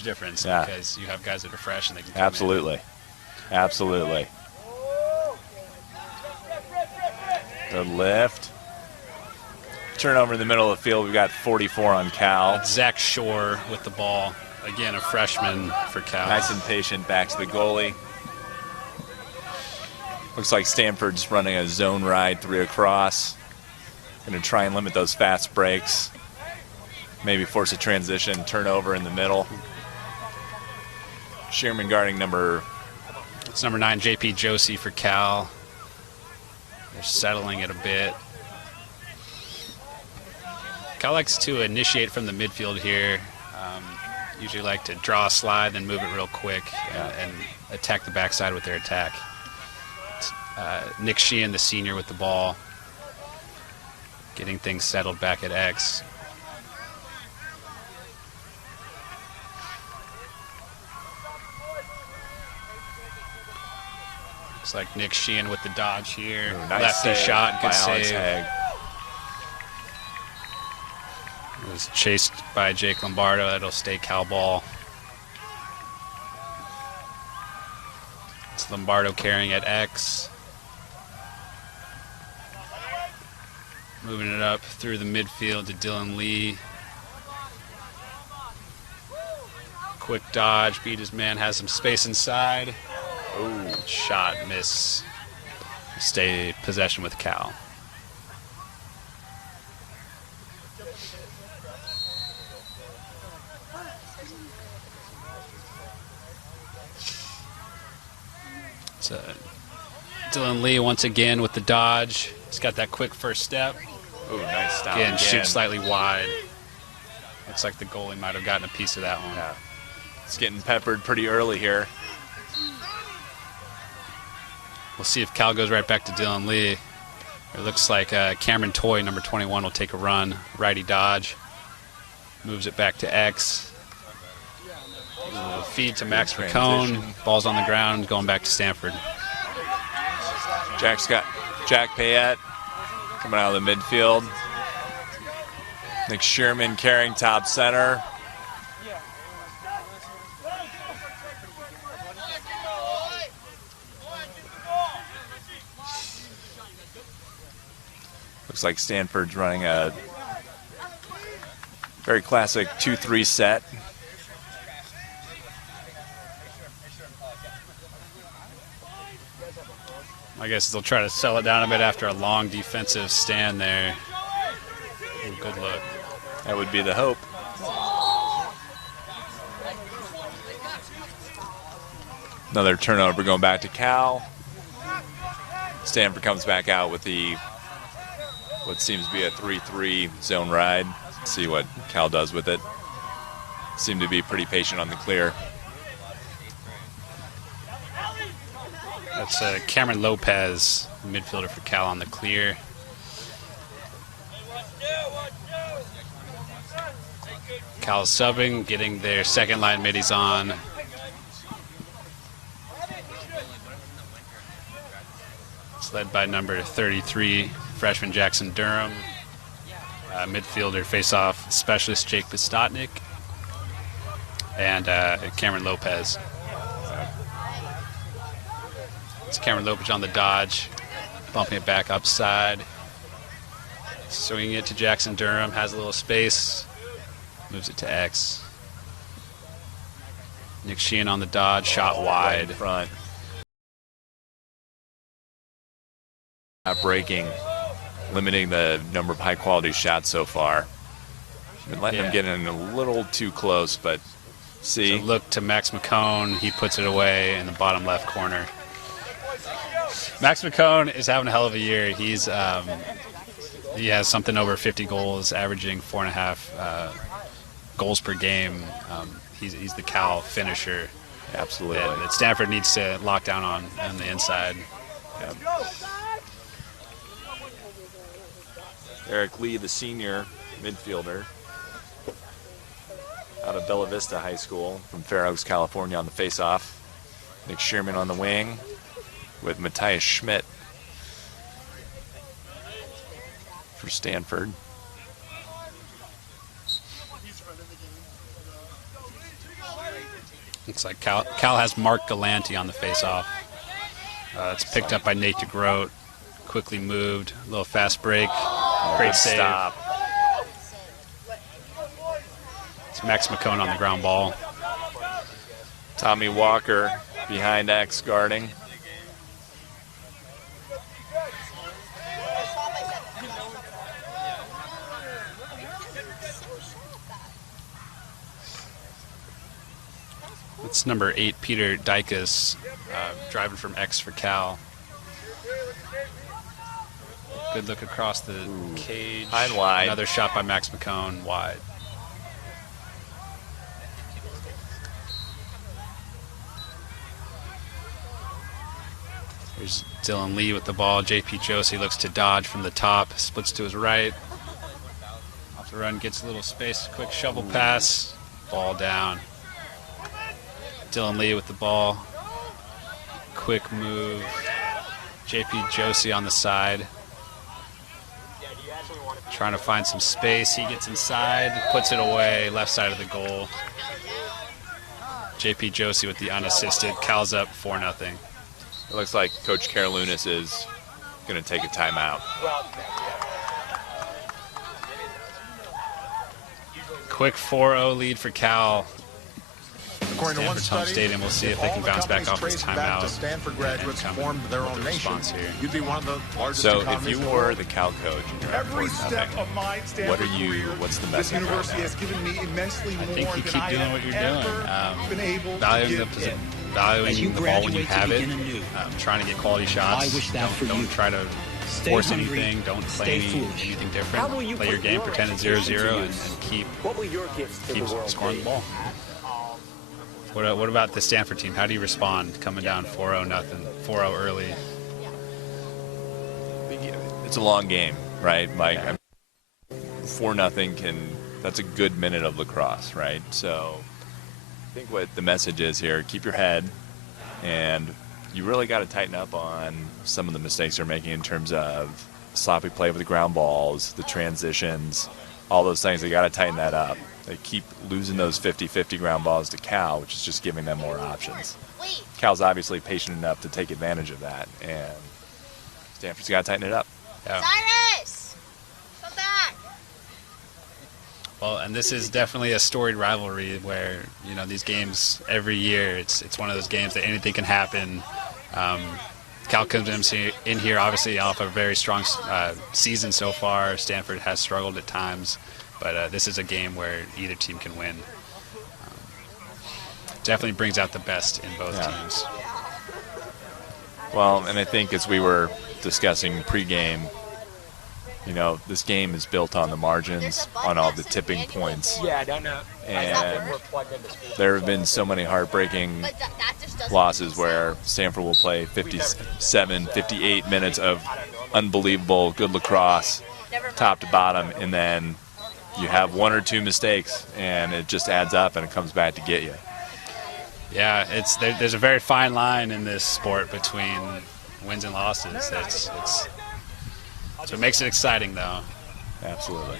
huge difference because you have guys that are fresh and they can come Absolutely. in. Absolutely. Good lift. Turnover in the middle of the field. We've got 44 on Cal. That's Zach Shore with the ball. Again, a freshman for Cal. Nice and patient back to the goalie. Looks like Stanford's running a zone ride 3 across. Going to try and limit those fast breaks. Maybe force a transition, turnover in the middle. Shearman guarding It's number 9, JP Josie for Cal. They're settling it a bit. Cal likes to initiate from the midfield here. Usually like to draw a slide, then move it real quick and attack the backside with their attack. Nick Sheehan, the senior, with the ball, getting things settled back at X. Looks like Nick Sheehan with the dodge here. Ooh, nice lefty save shot, good by Alex save. Haig. It was chased by Jake Lombardo. That'll stay Cal ball. It's Lombardo carrying at X. Moving it up through the midfield to Dylan Lee. Quick dodge, beat his man, has some space inside. Ooh, shot, miss. Stay possession with Cal. It's Dylan Lee once again with the dodge. He's got that quick first step. Ooh, nice stop Again, shoots slightly wide. Looks like the goalie might have gotten a piece of that one. Yeah. It's getting peppered pretty early here. We'll see if Cal goes right back to Dylan Lee. It looks like Cameron Toy, number 21, will take a run. Righty dodge. Moves it back to X. Feed to Max McCone. Ball's on the ground, going back to Stanford. Jack Payette coming out of the midfield. Nick Shearman carrying top center. Looks like Stanford's running a very classic 2-3 set. I guess they'll try to sell it down a bit after a long defensive stand there. Ooh, good look. That would be the hope. Another turnover going back to Cal. Stanford comes back out with what seems to be a 3-3 zone ride. See what Cal does with it. Seem to be pretty patient on the clear. That's Cameron Lopez, midfielder for Cal, on the clear. Cal subbing, getting their second line middies on. It's led by number 33, freshman Jackson Durham. Midfielder face-off specialist Jake Pistotnik. And Cameron Lopez. It's Cameron Lopez on the dodge, bumping it back upside. Swinging it to Jackson Durham, has a little space, moves it to X. Nick Sheehan on the dodge, shot wide. Right in front. Not breaking, limiting the number of high-quality shots so far. Been letting them get in a little too close, but see. So look to Max McCone. He puts it away in the bottom left corner. Max McCone is having a hell of a year. He has something over 50 goals, averaging 4.5 goals per game. He's the Cal finisher. Absolutely. That Stanford needs to lock down on the inside. Yep. Eric Lee, the senior midfielder out of Bella Vista High School from Fair Oaks, California, on the face-off. Nick Shearman on the wing with Matthias Schmidt for Stanford. Looks like Cal has Mark Galante on the face-off. It's picked up by Nate DeGroat. Quickly moved. A little fast break. Great save. Stop. It's Max McCone on the ground ball. Tommy Walker behind X guarding. It's number 8, Peter Dykus, driving from X for Cal. Good look across the cage. High and wide. Another shot by Max McCone, wide. Here's Dylan Lee with the ball. JP Josie looks to dodge from the top, splits to his right. Off the run, gets a little space, quick shovel pass, ball down. Dylan Lee with the ball. Quick move. JP Josie on the side. Trying to find some space. He gets inside, puts it away, left side of the goal. JP Josie with the unassisted. Cal's up 4-0. It looks like Coach Karolounis is going to take a timeout. Quick 4-0 lead for Cal. According to one Stanford's home study, stadium. We'll see if they can bounce back off this timeout. Stanford graduates formed their own nation. You'd be one of the largest So if economies you in the were world. the Cal coach, and you're Every up step 4-0, of my Stanford what's the career, message this university right has given me immensely I more think you than keep I doing have what you're ever doing. been able Valuing to the give in. valuing the ball when you have it. Trying to get quality shots. I wish that for don't you. try to Stay force hungry, anything. Don't stay play foolish. anything different. How will you Play your put game, your pretend it's education 0-0, to and use? keep What will your gifts to the world scoring be? the ball. What about the Stanford team? How do you respond coming down 4-0 nothing, 4-0 early? it's a long game, right, Mike? 4-0 that's a good minute of lacrosse, right? So I think what the message is here, keep your head, and you really got to tighten up on some of the mistakes they're making in terms of sloppy play with the ground balls, the transitions, all those things. They got to tighten that up. They keep losing those 50-50 ground balls to Cal, which is just giving them more options. Cal's obviously patient enough to take advantage of that, and Stanford's got to tighten it up. Yeah. Cyrus! Come back! Well, and this is definitely a storied rivalry where, you know, these games every year, it's one of those games that anything can happen. Cal comes in here obviously off a very strong season so far. Stanford has struggled at times, but this is a game where either team can win. Definitely brings out the best in both teams. Well, and I think as we were discussing pregame, you know, this game is built on the margins, on all the tipping points. Yeah, I don't know. And there have been so many heartbreaking losses where Stanford will play 57, 58 minutes of unbelievable good lacrosse, top to bottom, and then you have one or two mistakes, and it just adds up, and it comes back to get you. Yeah, there's a very fine line in this sport between wins and losses. It's what makes it exciting, though. Absolutely.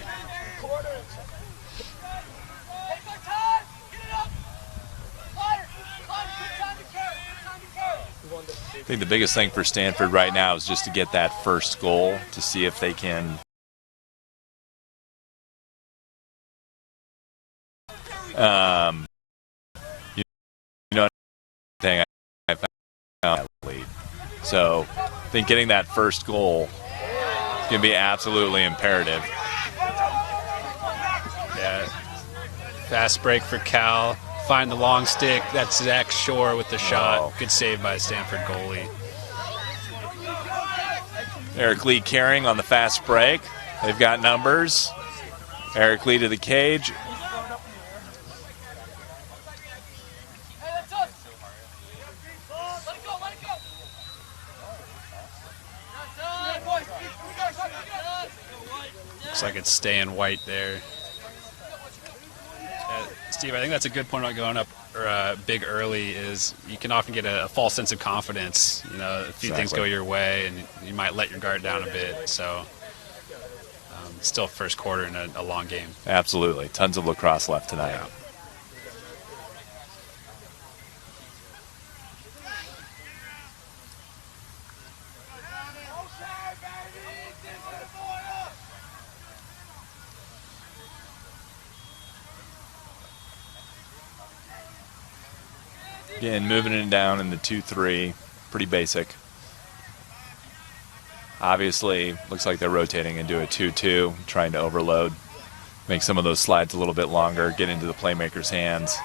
I think the biggest thing for Stanford right now is just to get that first goal to see if they can you know, thing I found lead. So I think getting that first goal is going to be absolutely imperative. Yeah. Fast break for Cal. Find the long stick. That's Zach Shore with the shot. Wow. Good save by Stanford goalie. Eric Lee carrying on the fast break. They've got numbers. Eric Lee to the cage. Looks like it's staying white there. Steve, I think that's a good point about going up big early is you can often get a false sense of confidence. You know, a few things go your way, and you might let your guard down a bit. So still first quarter in a long game. Absolutely. Tons of lacrosse left tonight. Yeah. Again, moving it down in the 2-3, pretty basic. Obviously, looks like they're rotating into a 2-2, trying to overload, make some of those slides a little bit longer, get into the playmaker's hands.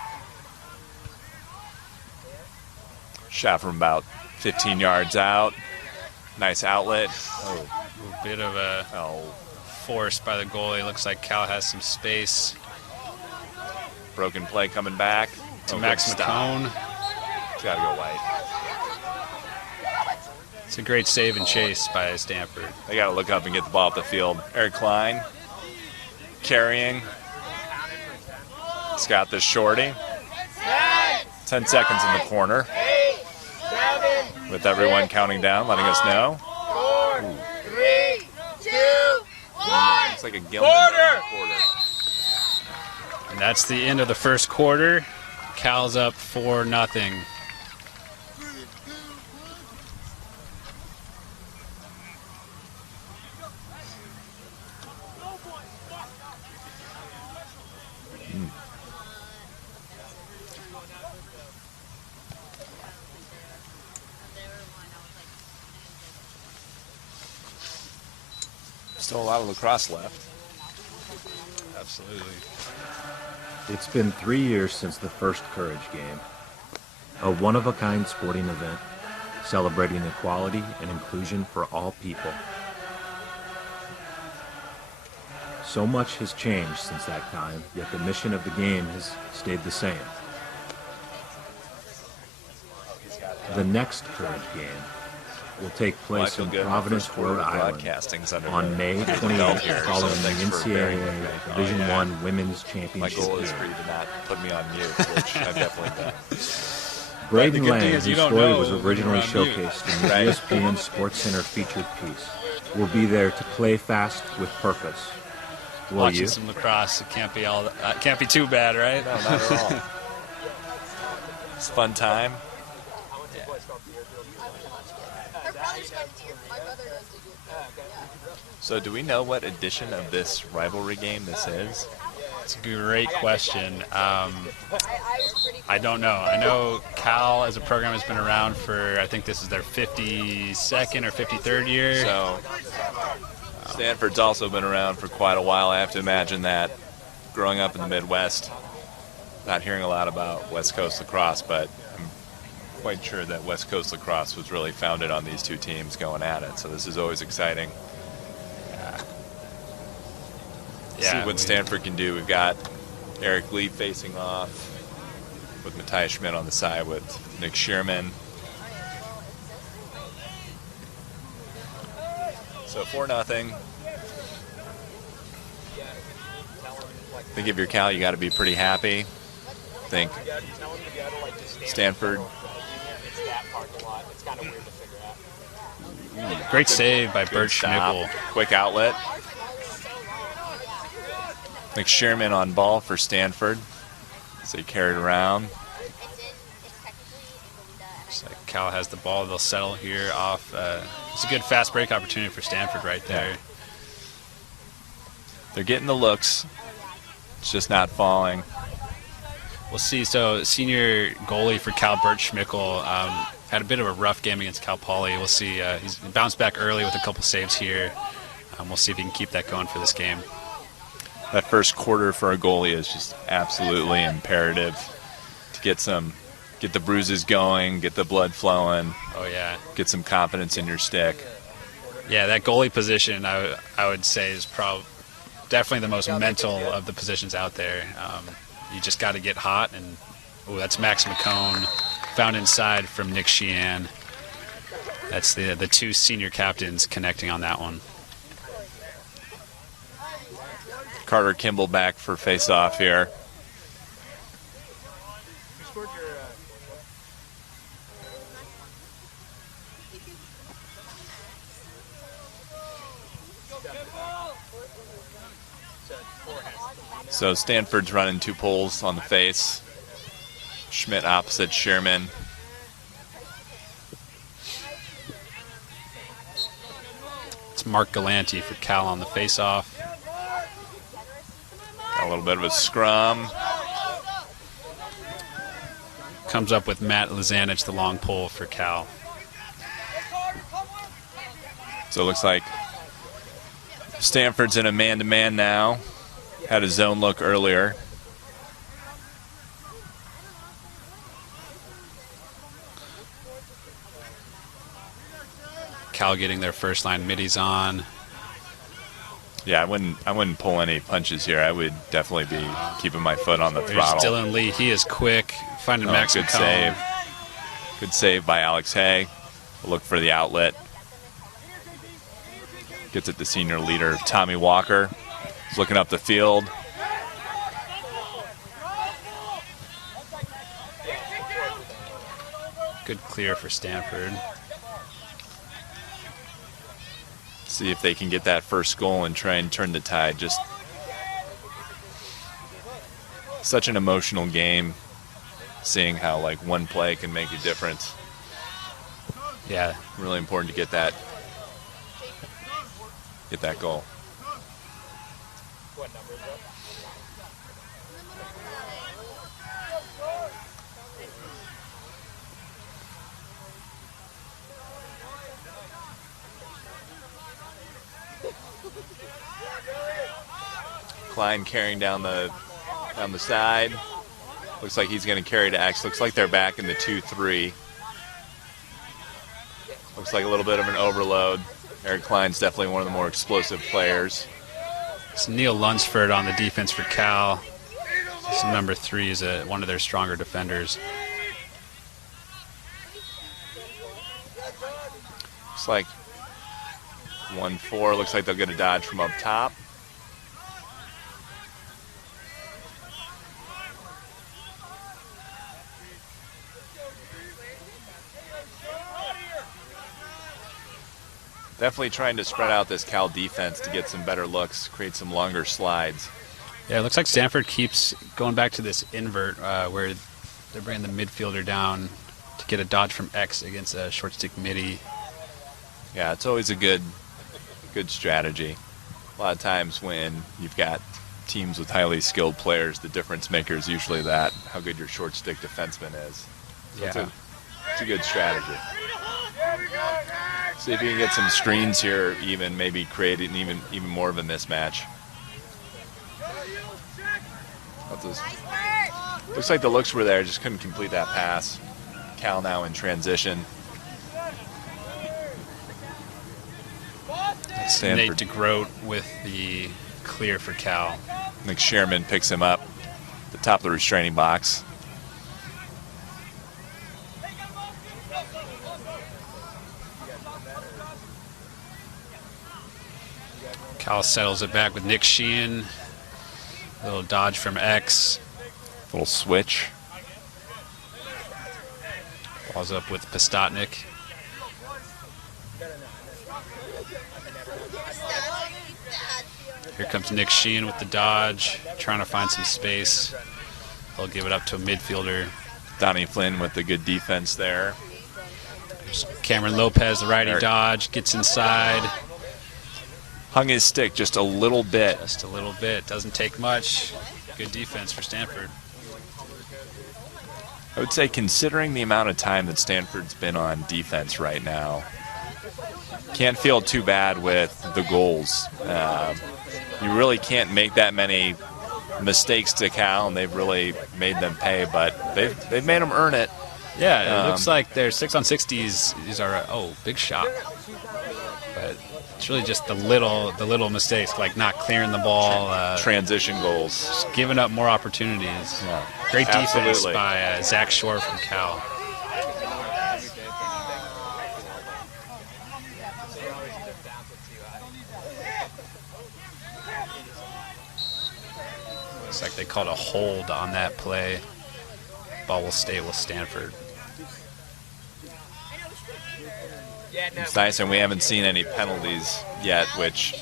Shot from about 15 yards out. Nice outlet. Oh, a bit of a force by the goalie. Looks like Cal has some space. Broken play coming back. To Max McCone. It's got to go white. It's a great save and chase by Stanford. They got to look up and get the ball off the field. Eric Klein carrying. He's got the shorty. 10 seconds in the corner. With everyone counting down, letting us know. 4, 3, 2, 1. It's like a Gilman quarter. And that's the end of the first quarter. Cal's up 4-0. Still a lot of lacrosse left. Absolutely. It's been 3 years since the first Courage game, a one-of-a-kind sporting event celebrating equality and inclusion for all people. So much has changed since that time, yet the mission of the game has stayed the same. The next Courage game will take place in Providence, Rhode Island on May 28th following the MCLA Division I Women's My Championship goal is game. for you to not put me on mute, which I've definitely done. Braden good thing Lang, is whose you don't story know was when originally you're on mute. showcased in the ESPN Sports Center featured piece, will be there to play fast with purpose. Will Watching you? some lacrosse, it can't be too bad, right? No, not at all. It's a fun time. Her brother's going to your, my brother goes to your. So do we know what edition of this rivalry game this is? It's a great question. I was pretty. I don't know. I know Cal as a program has been around for, I think this is their 52nd or 53rd year. So Stanford's also been around for quite a while. I have to imagine that growing up in the Midwest, not hearing a lot about West Coast lacrosse, but I'm quite sure that West Coast lacrosse was really founded on these two teams going at it. So this is always exciting. See what Stanford can do. We've got Eric Lee facing off with Matthias Schmidt on the side with Nick Shearman. So 4-0. I think if you're Cal, you got to be pretty happy. I think Stanford. Great save by Bert Stop. Schmickel. Quick outlet. Nick Shearman on ball for Stanford. So he carried around. Looks like Cal has the ball. They'll settle here off. It's a good fast break opportunity for Stanford right there. Yeah. They're getting the looks. It's just not falling. We'll see. So senior goalie for Cal, Bert Schmickel, had a bit of a rough game against Cal Poly. We'll see. He's bounced back early with a couple saves here. We'll see if he can keep that going for this game. That first quarter for a goalie is just absolutely imperative to get the bruises going, get the blood flowing. Oh yeah. Get some confidence in your stick. Yeah, that goalie position I would say is definitely the most mental of the positions out there. You just got to get hot, and that's Max McCone found inside from Nick Sheehan. That's the two senior captains connecting on that one. Carter Kimball back for face-off here. So Stanford's running two poles on the face. Schmidt opposite Shearman. It's Mark Galanti for Cal on the face-off. Got a little bit of a scrum. comes up with Matt Lazanich, the long pole for Cal. So it looks like Stanford's in a man-to-man now. Had a zone look earlier. Cal getting their first line middies on. Yeah, I wouldn't pull any punches here. I would definitely be keeping my foot on the There's throttle. Dylan Lee. He is quick. Finding Max Good McCone. save. Good save by Alex Hay. Look for the outlet. Gets it to senior leader Tommy Walker. He's looking up the field. Good clear for Stanford. See if they can get that first goal and try and turn the tide. Just such an emotional game, seeing how like one play can make a difference. Yeah. Really important to get that goal. Klein carrying down the side. Looks like he's going to carry to X. Looks like they're back in the 2-3. Looks like a little bit of an overload. Eric Klein's definitely one of the more explosive players. It's Neil Lunsford on the defense for Cal. So number 3 is one of their stronger defenders. Looks like 1-4. Looks like they'll get a dodge from up top. Definitely trying to spread out this Cal defense to get some better looks, create some longer slides. Yeah, it looks like Stanford keeps going back to this invert where they're bringing the midfielder down to get a dodge from X against a short stick midi. Yeah, it's always a good strategy. A lot of times when you've got teams with highly skilled players, the difference maker is usually that, how good your short stick defenseman is. So Yeah. it's a good strategy. See if you can get some screens here, even maybe create an even more of a mismatch. Looks like the looks were there, just couldn't complete that pass. Cal now in transition. Nate DeGroat with the clear for Cal. Nick Sherman picks him up at the top of the restraining box. Cal settles it back with Nick Sheehan. A little dodge from X. Little switch. Ball's up with Pistotnik. Here comes Nick Sheehan with the dodge, trying to find some space. They'll give it up to a midfielder. Donnie Flynn with the good defense there. There's Cameron Lopez, the righty dodge, gets inside. Hung his stick just a little bit. Just a little bit. Doesn't take much. Good defense for Stanford. I would say, considering the amount of time that Stanford's been on defense right now, can't feel too bad with the goals. You really can't make that many mistakes to Cal, and they've really made them pay, but they've made them earn it. Yeah, it looks like their 6-on-60s is big shot. But it's really just the little mistakes, like not clearing the ball. Transition goals. Just giving up more opportunities. Yeah. Great defense Absolutely. by Zach Shore from Cal. Looks like they called a hold on that play. Ball will stay with Stanford. It's nice, and we haven't seen any penalties yet, which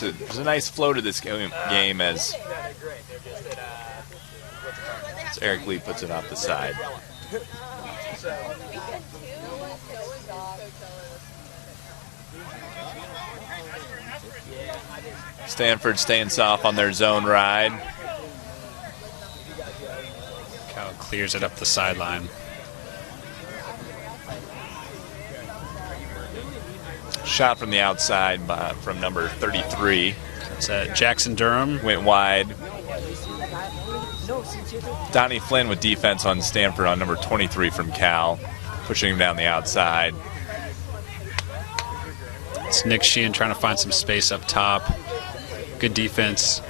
there's a nice flow to this game as Eric Lee puts it off the side. Stanford staying soft on their zone ride. Cal Clears it up the sideline. Shot from the outside from number 33. It's Jackson Durham. Went wide. Donnie Flynn with defense on Stanford on number 23 from Cal, pushing him down the outside. It's Nick Sheehan trying to find some space up top. Good defense.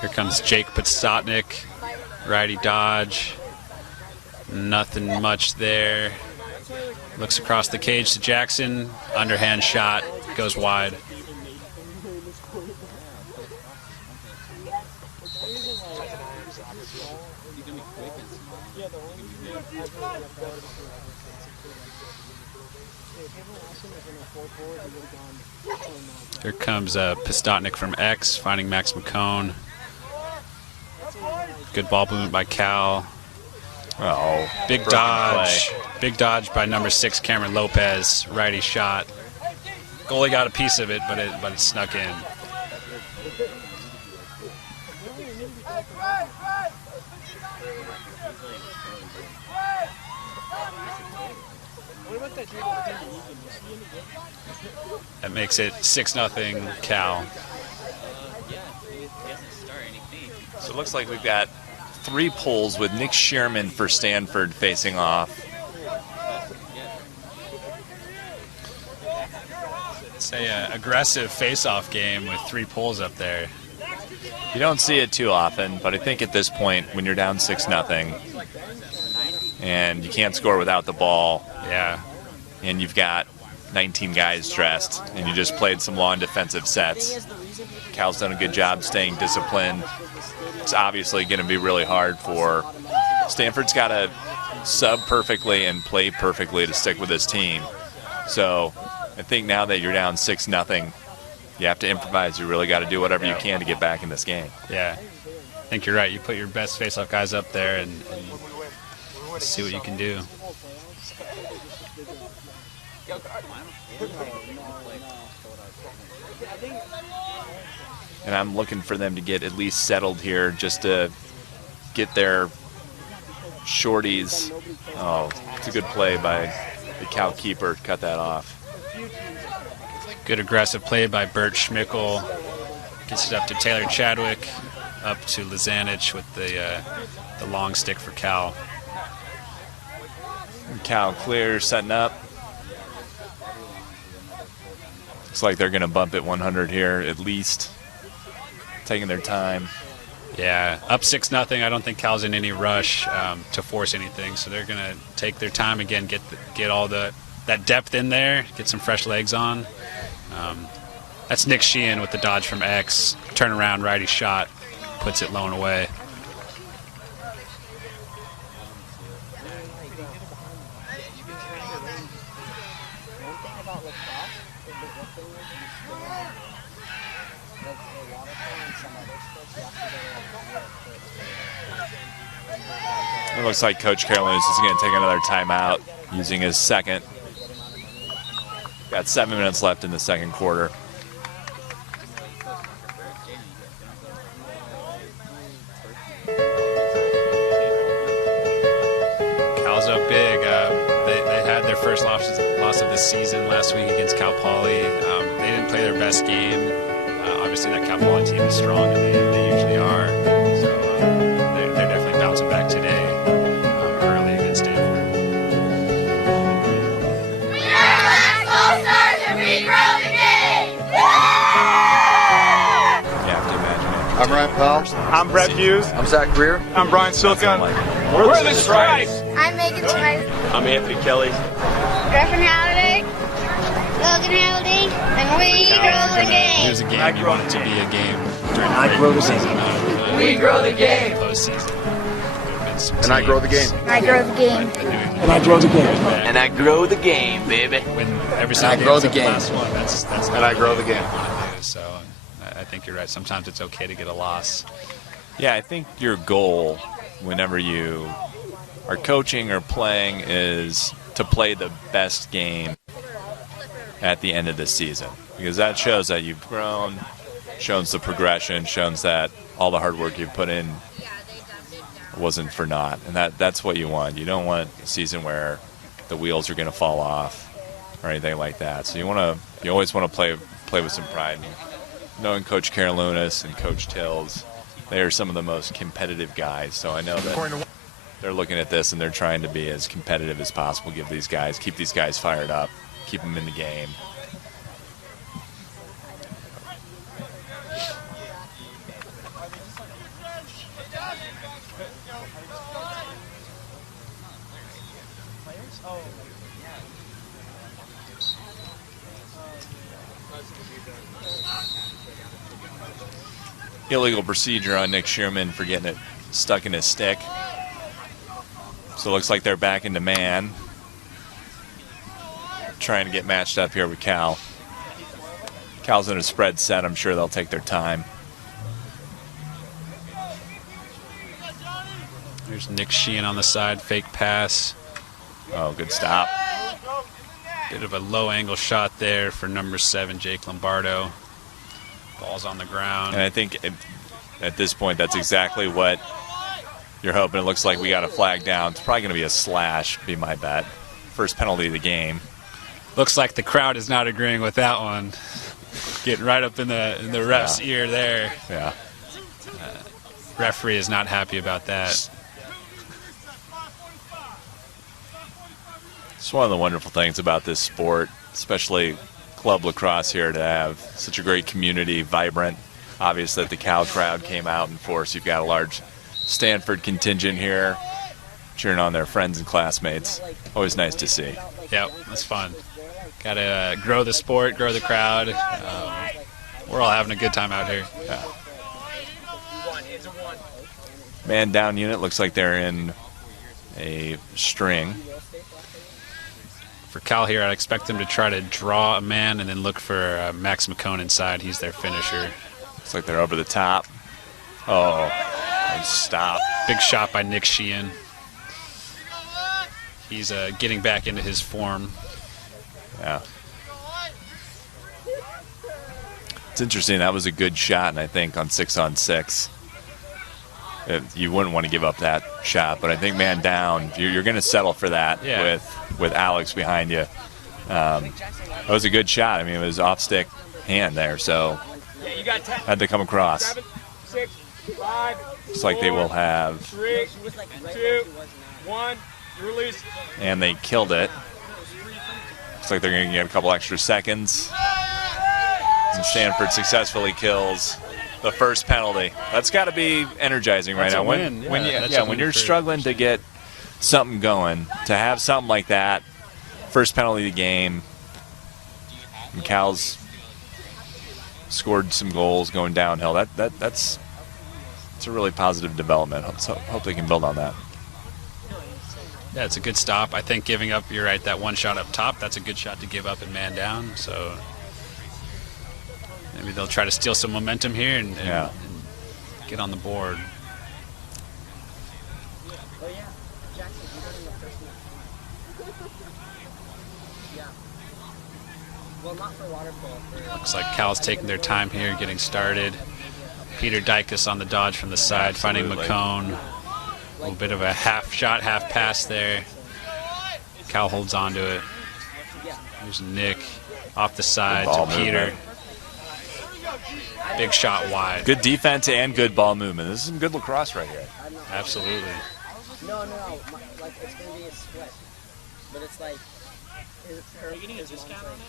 Here comes Jake Podstotnik. Righty dodge. Nothing much there. Looks across the cage to Jackson. Underhand shot. Goes wide. Here comes Podstotnik from X, finding Max McCone. Good ball movement by Cal. Oh, big dodge. Big dodge by number 6, Cameron Lopez. Righty shot. Goalie got a piece of it, but it snuck in. That makes it 6-0 Cal. So it looks like we've got 3 pulls with Nick Sherman for Stanford facing off. It's a aggressive face-off game with 3 pulls up there. You don't see it too often, but I think at this point, when you're down 6-0 and you can't score without the ball, yeah, and you've got 19 guys dressed, and you just played some long defensive sets, Cal's done a good job staying disciplined. It's obviously going to be really hard for Stanford's got to sub perfectly and play perfectly to stick with this team. So I think now that you're down 6-0, you have to improvise. You really got to do whatever you can to get back in this game. Yeah, I think you're right. You put your best face-off guys up there and see what you can do. And I'm looking for them to get at least settled here just to get their shorties. Oh, it's a good play by the Cal keeper. Cut that off. Good aggressive play by Bert Schmickel. Gets it up to Taylor Chadwick. Up to Lazanich with the long stick for Cal. Cal clear, setting up. Looks like they're going to bump it 100 here at least. Taking their time. Yeah, up 6-0. I don't think Cal's in any rush to force anything, so they're going to take their time again, get all that depth in there, get some fresh legs on. That's Nick Sheehan with the dodge from X. Turnaround righty shot, puts it low and away. It looks like Coach Carolyn is going to take another timeout using his second. Got 7 minutes left in the second quarter. Cal's up big. They had their first loss of the season last week against Cal Poly. They didn't play their best game. Obviously, that Cal Poly team is strong, and they usually are. So they're definitely bouncing back today. Early against Stanford. We are LaxAllStars and we grow the game! You have to imagine it. I'm Ryan Powell. I'm Brett Hughes. I'm Zach Greer. I'm Brian Silkon. We're the Stripes. I'm Megan Schmidt. I'm Anthony Kelly. Griffin Halliday. Logan Halliday. And we grow the game. Here's a game you want it to be a game during the I grow the season. game. We grow the game. Postseason. And I grow the game. I grow the game. And I grow the game. And I grow the game, baby. When every And I single grow game the game. last one, that's And I grow the game. So I think you're right. Sometimes it's okay to get a loss. Yeah, I think your goal whenever you are coaching or playing is to play the best game at the end of the season, because that shows that you've grown, shows the progression, shows that all the hard work you've put in wasn't for naught. And that's what you want. You don't want a season where the wheels are going to fall off or anything like that. So you always want to play with some pride. And knowing Coach Karolounis and Coach Tills, they are some of the most competitive guys. So I know that they're looking at this and they're trying to be as competitive as possible. Keep these guys fired up, keep them in the game. Illegal procedure on Nick Shearman for getting it stuck in his stick. So it looks like they're back into man. Trying to get matched up here with Cal. Cal's in a spread set. I'm sure they'll take their time. There's Nick Sheehan on the side, fake pass. Oh, good stop. Bit of a low angle shot there for number 7, Jake Lombardo. Ball's on the ground. And I think at this point, that's exactly what you're hoping. It looks like we got a flag down. It's probably going to be a slash, be my bet. First penalty of the game. Looks like the crowd is not agreeing with that one. Getting right up in the ref's ear there. Yeah. Referee is not happy about that. It's one of the wonderful things about this sport, especially club lacrosse here, to have such a great community, vibrant. Obviously, the Cal crowd came out in force. You've got a large Stanford contingent here cheering on their friends and classmates. Always nice to see. Yep, that's fun. Got to grow the sport, grow the crowd. We're all having a good time out here. Yeah. Man down unit, looks like they're in a string. For Cal here, I'd expect them to try to draw a man and then look for Max McCone inside. He's their finisher. Looks like they're over the top. Oh, and stop. Big shot by Nick Sheehan. He's getting back into his form. Yeah. It's interesting. That was a good shot, and I think on 6-on-6. You wouldn't want to give up that shot, but I think man down, you're going to settle for that with Alex behind you. That was a good shot. I mean, it was off stick hand there, so had to come across. 7, 6, 5, Looks like they will have 3, 2, 1, release. And they killed it. Looks like they're going to get a couple extra seconds. And Stanford successfully kills the first penalty. That's got to be energizing right now. When you're struggling to get something going, to have something like that, first penalty of the game, and Cal's scored some goals going downhill. That's a really positive development. So hope they can build on that. Yeah, it's a good stop. I think giving up, you're right, that one shot up top, that's a good shot to give up and man down. So maybe they'll try to steal some momentum here and get on the board. Looks like Cal's taking their time here, getting started. Peter Dykus on the dodge from the side, finding McCone. A little bit of a half shot, half pass there. Cal holds on to it. There's Nick off the side to Peter. Movement. Big shot wide. Good defense and good ball movement. This is some good lacrosse right here. Absolutely. No. Like, it's going to be a split. But it's like, are you getting a discount on it?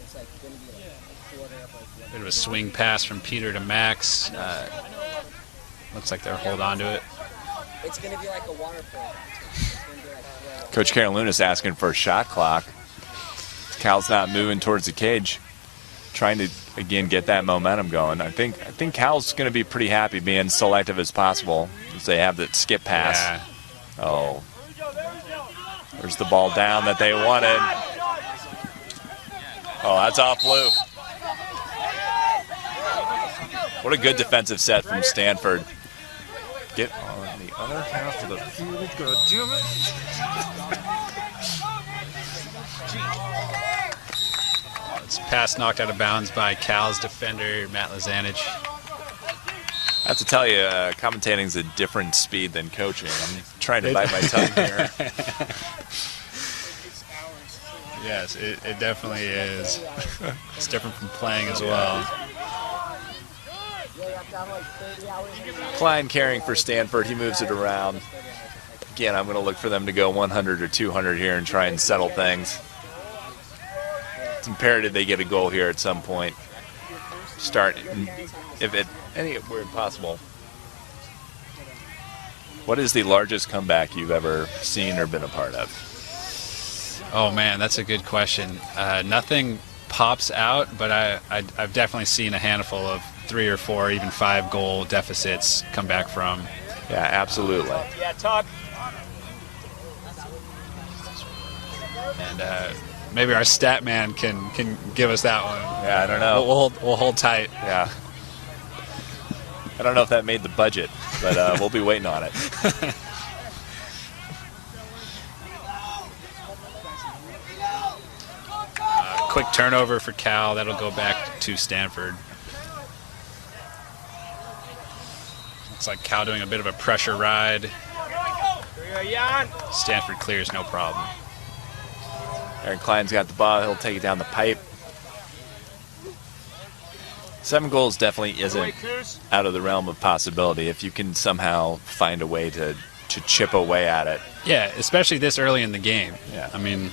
It's like going to be like quarter up. Like, bit of a swing pass from Peter to Max. Looks like they'll hold on to it. It's going to be like a water polo. Coach Karolounis asking for a shot clock. Cal's not moving towards the cage, trying to again get that momentum going. I think Cal's going to be pretty happy being selective as possible as they have that skip pass. Yeah. Oh, there's the ball down that they wanted. Oh, that's off loop. What a good defensive set from Stanford. Get on the other half of the field. God damn it. It's pass knocked out of bounds by Cal's defender, Matt Lazanich. I have to tell you, commentating is a different speed than coaching. I'm trying to bite my tongue here. Yes, it definitely is. It's different from playing as well. Klein carrying for Stanford. He moves it around. Again, I'm going to look for them to go 100 or 200 here and try and settle things. It's imperative they get a goal here at some point. Start, if it anywhere possible. What is the largest comeback you've ever seen or been a part of? Oh man, that's a good question. Nothing pops out, but I've definitely seen a handful of 3 or 4, even 5 goal deficits come back from. Yeah, absolutely. Yeah, Todd. And maybe our stat man can give us that one. Yeah, I don't know. We'll hold tight. Yeah. I don't know if that made the budget, but we'll be waiting on it. Quick turnover for Cal. That'll go back to Stanford. Looks like Cal doing a bit of a pressure ride. Stanford clears, no problem. Aaron Klein's got the ball. He'll take it down the pipe. 7 goals definitely isn't out of the realm of possibility if you can somehow find a way to chip away at it. Yeah, especially this early in the game. Yeah. I mean,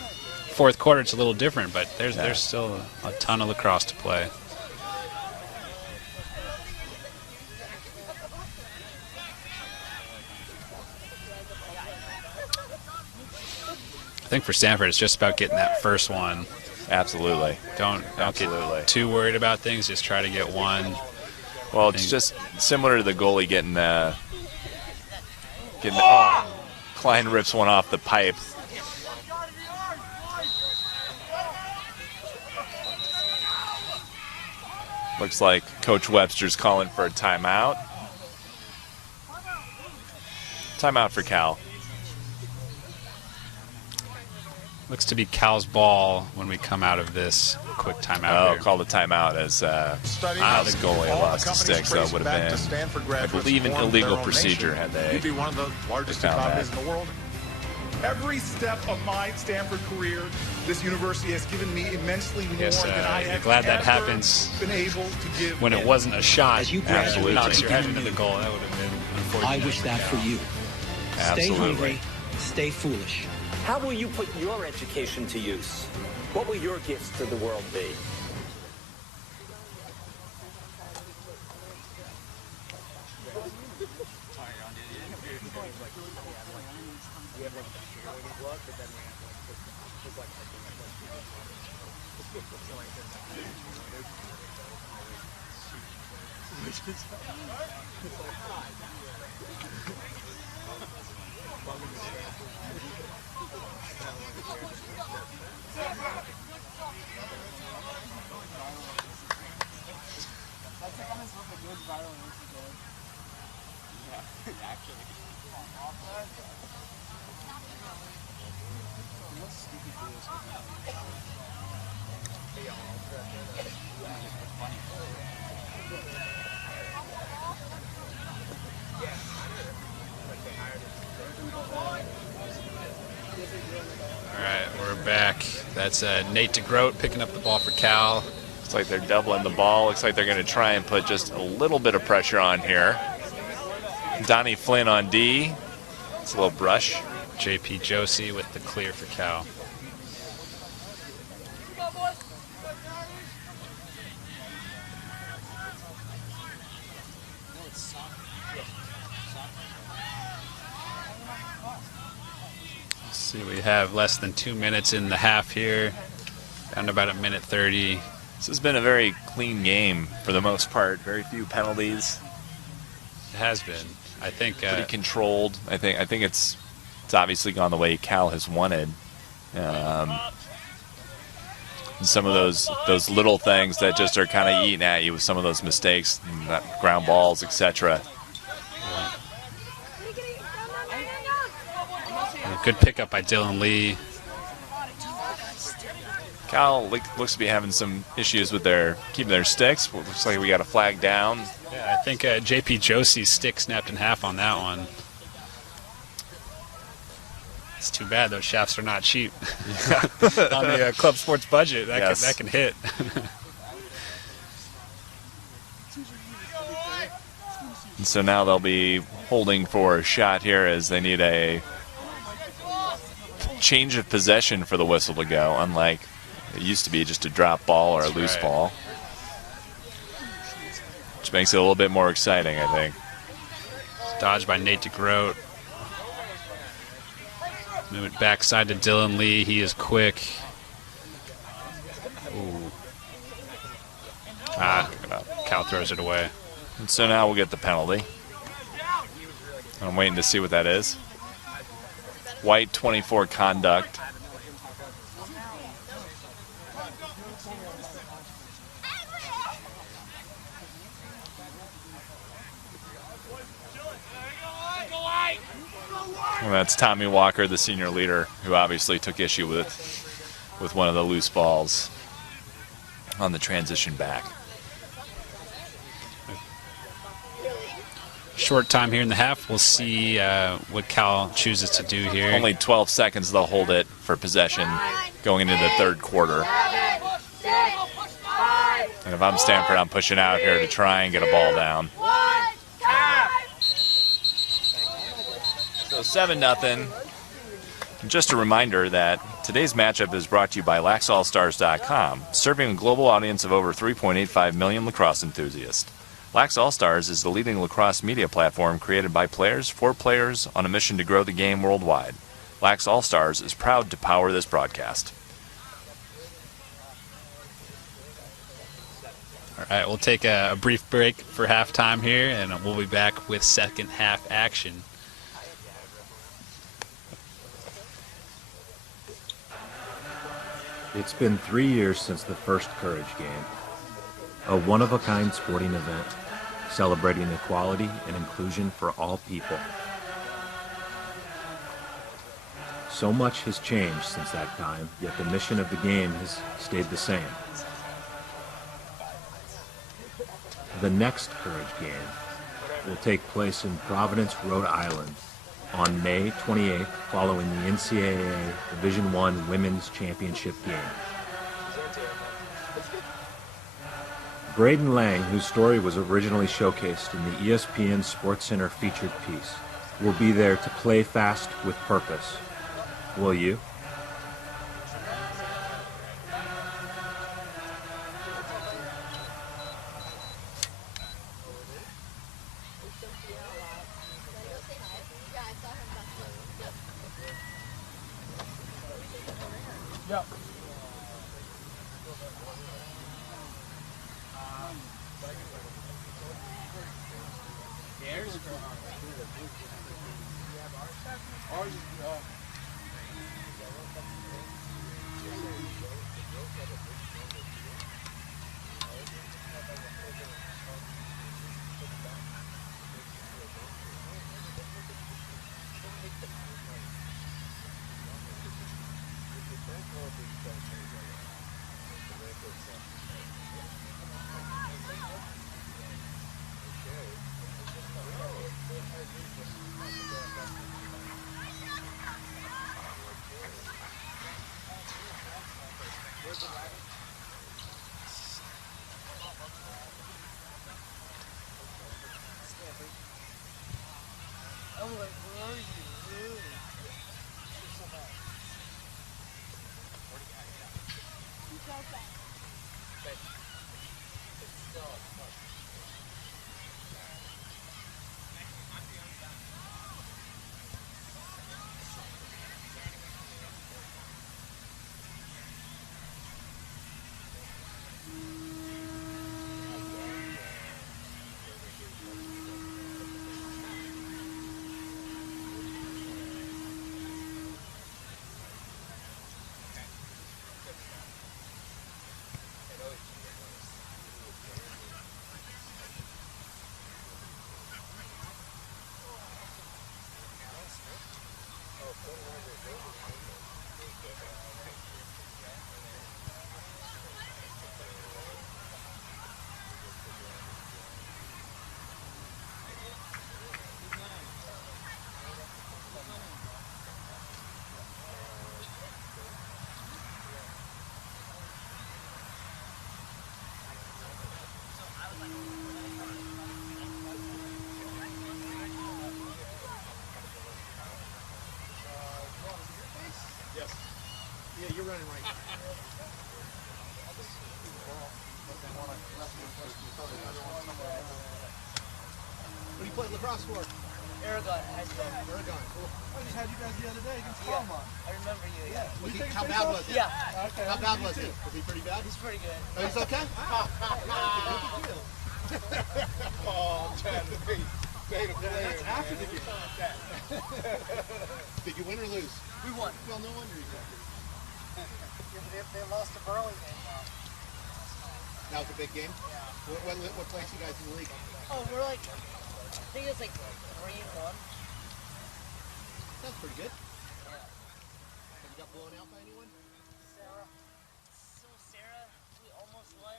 fourth quarter it's a little different, but there's still a ton of lacrosse to play. I think for Stanford it's just about getting that first one. Absolutely. Don't get too worried about things. Just try to get one. Well, it's just similar to the goalie getting Klein rips one off the pipe. Looks like Coach Webster's calling for a timeout. Timeout for Cal. Looks to be Cal's ball when we come out of this quick timeout. Oh, call the timeout as the goalie lost the stick, so it would have been, I believe, an illegal procedure had they. You'd be one of the largest economies in the world. Every step of my Stanford career, this university has given me immensely more than I have glad that happens been able to give. When it wasn't a shot. As you graduate, knocks your head into the goal. That would have been unfortunate. I wish that for you. Absolutely. Stay hungry, stay foolish. How will you put your education to use? What will your gifts to the world be? Back. That's Nate DeGroat picking up the ball for Cal. Looks like they're doubling the ball. Looks like they're going to try and put just a little bit of pressure on here. Donnie Flynn on D. It's a little brush. JP Josie with the clear for Cal. We have less than 2 minutes in the half here, down to about a minute 30. This has been a very clean game for the most part. Very few penalties. It has been. I think pretty controlled. I think it's obviously gone the way Cal has wanted. Some of those little things that just are kind of eating at you with some of those mistakes, ground balls, etc. Cal Cal looks to be having some issues with keeping their sticks. Looks like we got a flag down. Yeah, I think JP Josie's stick snapped in half on that one. It's too bad those shafts are not cheap. On the club sports budget, that can hit. And so now they'll be holding for a shot here as they need a change of possession for the whistle to go, unlike it used to be just a drop ball or a loose ball. Which makes it a little bit more exciting, I think. Dodged by Nate DeGroat. Move it backside to Dylan Lee. He is quick. Ooh. Cal throws it away. And so now we'll get the penalty. I'm waiting to see what that is. White 24 conduct. And that's Tommy Walker, the senior leader, who obviously took issue with one of the loose balls on the transition back. Short time here in the half. We'll see what Cal chooses to do here. Only 12 seconds they'll hold it for possession going into the third quarter. And if I'm Stanford, I'm pushing out here to try and get a ball down. So 7-0. Just a reminder that today's matchup is brought to you by LaxAllStars.com, serving a global audience of over 3.85 million lacrosse enthusiasts. LaxAllStars is the leading lacrosse media platform created by players for players on a mission to grow the game worldwide. LaxAllStars is proud to power this broadcast. All right, we'll take a brief break for halftime here, and we'll be back with second half action. It's been 3 years since the first Courage game, a one-of-a-kind sporting event celebrating equality and inclusion for all people. So much has changed since that time, yet the mission of the game has stayed the same. The next Courage game will take place in Providence, Rhode Island on May 28th following the NCAA Division I Women's Championship game. Braden Lang, whose story was originally showcased in the ESPN SportsCenter featured piece, will be there to play fast with purpose. Will you? running right now. What do you play lacrosse for? Aragon, high school. Aragon, cool. I just had you guys the other day against Palma. I remember you, yeah. How bad was it? Yeah. Okay. How bad was he? Was he pretty bad? He's pretty good. Oh, he's okay? Oh, Chad, that's after the game. Did you win or lose? We won. Well, no wonder you got They lost to Burlington. That was a big game? Yeah. What place you guys in the league? Oh, we're like, I think it's like 3-1. That's pretty good. Yeah. Have you got blown out by anyone? Sarah. So Sarah, we almost won.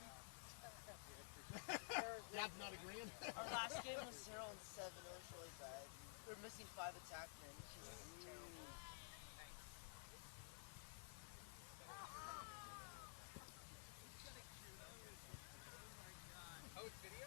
Dad's not agreeing. Our last game was 0-7. It was really bad. We're missing 5 attackmen. It's terrible. Oh, it's video?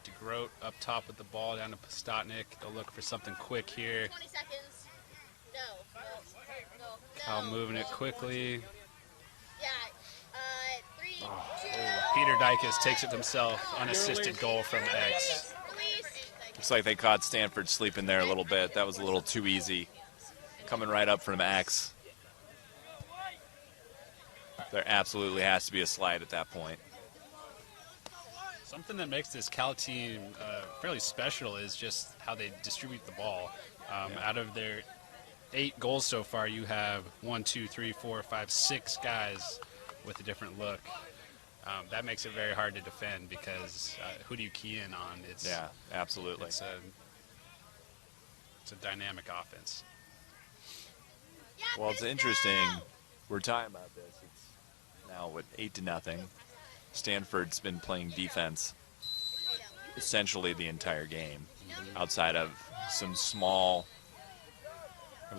Nate DeGroat up top with the ball down to Postotnik. They'll look for something quick here. 20 seconds. No. Cal moving it quickly. Yeah. 3, 2. Peter Dykes takes it himself. Unassisted goal from X. Looks like they caught Stanford sleeping there a little bit. That was a little too easy. Coming right up from X. There absolutely has to be a slide at that point. Something that makes this Cal team fairly special is just how they distribute the ball. Out of their 8 goals so far, you have 1, 2, 3, 4, 5, 6 guys with a different look. That makes it very hard to defend because who do you key in on? Yeah, absolutely. It's a dynamic offense. Well, it's interesting. We're talking about this. It's now, 8-0. Stanford's been playing defense essentially the entire game, outside of some small.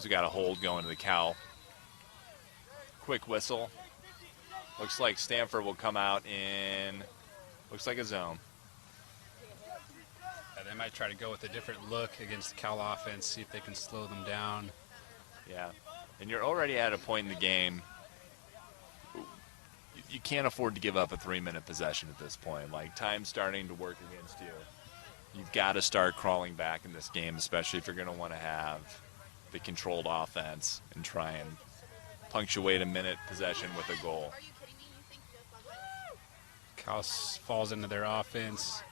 We got a hold going to the Cal. Quick whistle. Looks like Stanford will come out in, looks like a zone. They might try to go with a different look against the Cal offense, see if they can slow them down. Yeah, and you're already at a point in the game. You can't afford to give up a 3-minute possession at this point. Like, time's starting to work against you. You've got to start crawling back in this game, especially if you're going to want to have the controlled offense and try and punctuate a minute possession with a goal. Cal falls into their offense,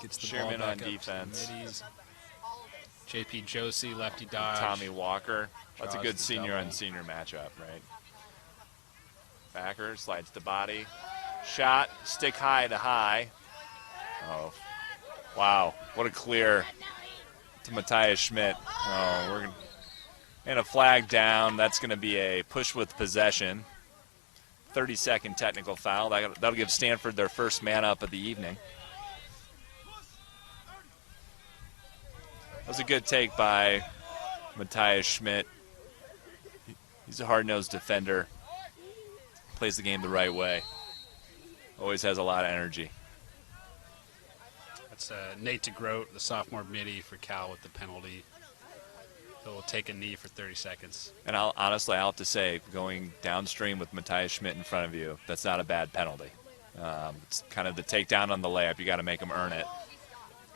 gets the Sherman ball on back up defense. to the middies. JP Josie, lefty dodge. Tommy Walker. That's a Draws good the senior double. on senior matchup, right? Backer slides the body. Shot, stick high to high. Oh, wow. What a clear to Matthias Schmidt. Oh, we're going to. And a flag down. That's going to be a push with possession. 30-second technical foul. That'll give Stanford their first man up of the evening. That was a good take by Matthias Schmidt. He's a hard-nosed defender. Plays the game the right way. Always has a lot of energy. That's Nate DeGroat, the sophomore midi for Cal with the penalty. He'll take a knee for 30 seconds. And I'll have to say, going downstream with Matthias Schmidt in front of you, that's not a bad penalty. It's kind of the takedown on the layup. You got to make them earn it.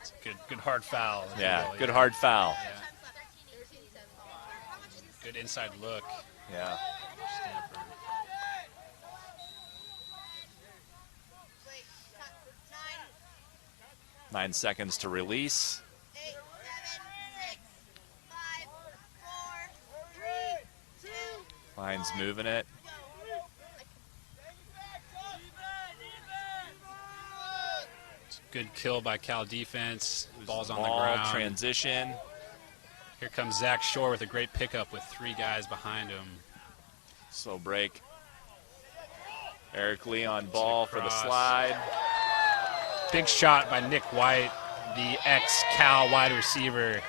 It's a good hard foul. Yeah, good hard foul. Yeah. Good inside look. Yeah. Stanford. Nine seconds to release. 8, 7, 6, 5, 4, 3, 2. Line's moving it. Good kill by Cal defense. Ball's on the Ball, ground. transition. Here comes Zach Shore with a great pickup with 3 guys behind him. Slow break. Eric Lee on ball for the Cross. slide. Big shot by Nick White, the ex-Cal wide receiver.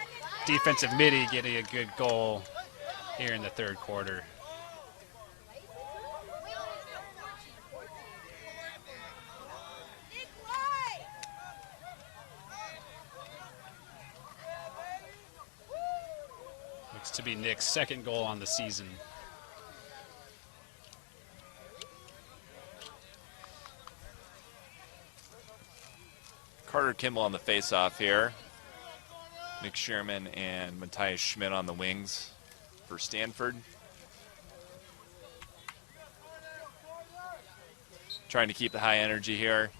Defensive midi getting a good goal here in the third quarter. Looks to be Nick's second goal on the season. Carter Kimball on the face-off here. Nick Sherman and Matthias Schmidt on the wings for Stanford. Trying to keep the high energy here.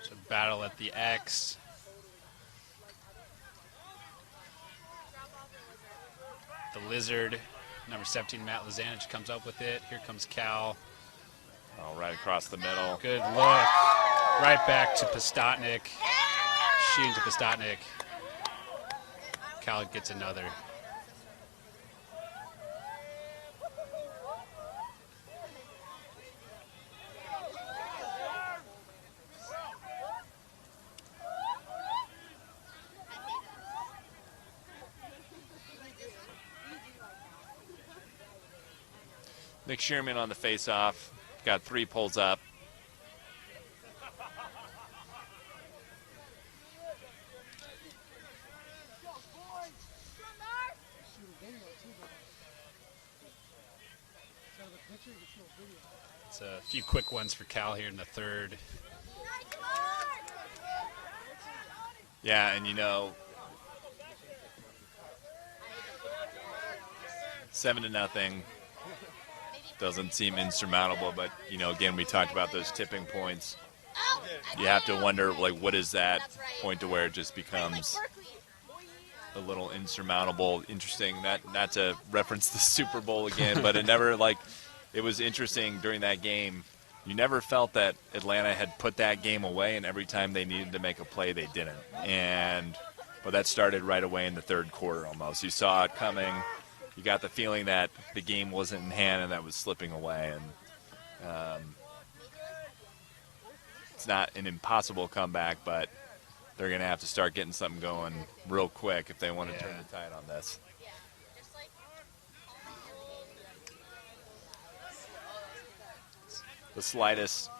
It's a battle at the X. The Lizard. Number 17, Matt Lazanich, comes up with it. Here comes Cal. Oh, right across the middle. Good look. Right back to Postotnik. Sheen to Postotnik. Cal gets another. Nick Shearman on the face-off. Got 3 pulls up. It's a few quick ones for Cal here in the third. Yeah, and 7-0 doesn't seem insurmountable, but again, we talked about those tipping points. You have to wonder, like, what is that point to where it just becomes a little insurmountable? Interesting. Not to reference the Super Bowl again, but it never, like, it was interesting during that game. You never felt that Atlanta had put that game away, and every time they needed to make a play, they didn't. But that started right away in the third quarter almost. You saw it coming. You got the feeling that the game wasn't in hand and that was slipping away. And it's not an impossible comeback, but they're going to have to start getting something going real quick if they want to turn the tide on this. The slightest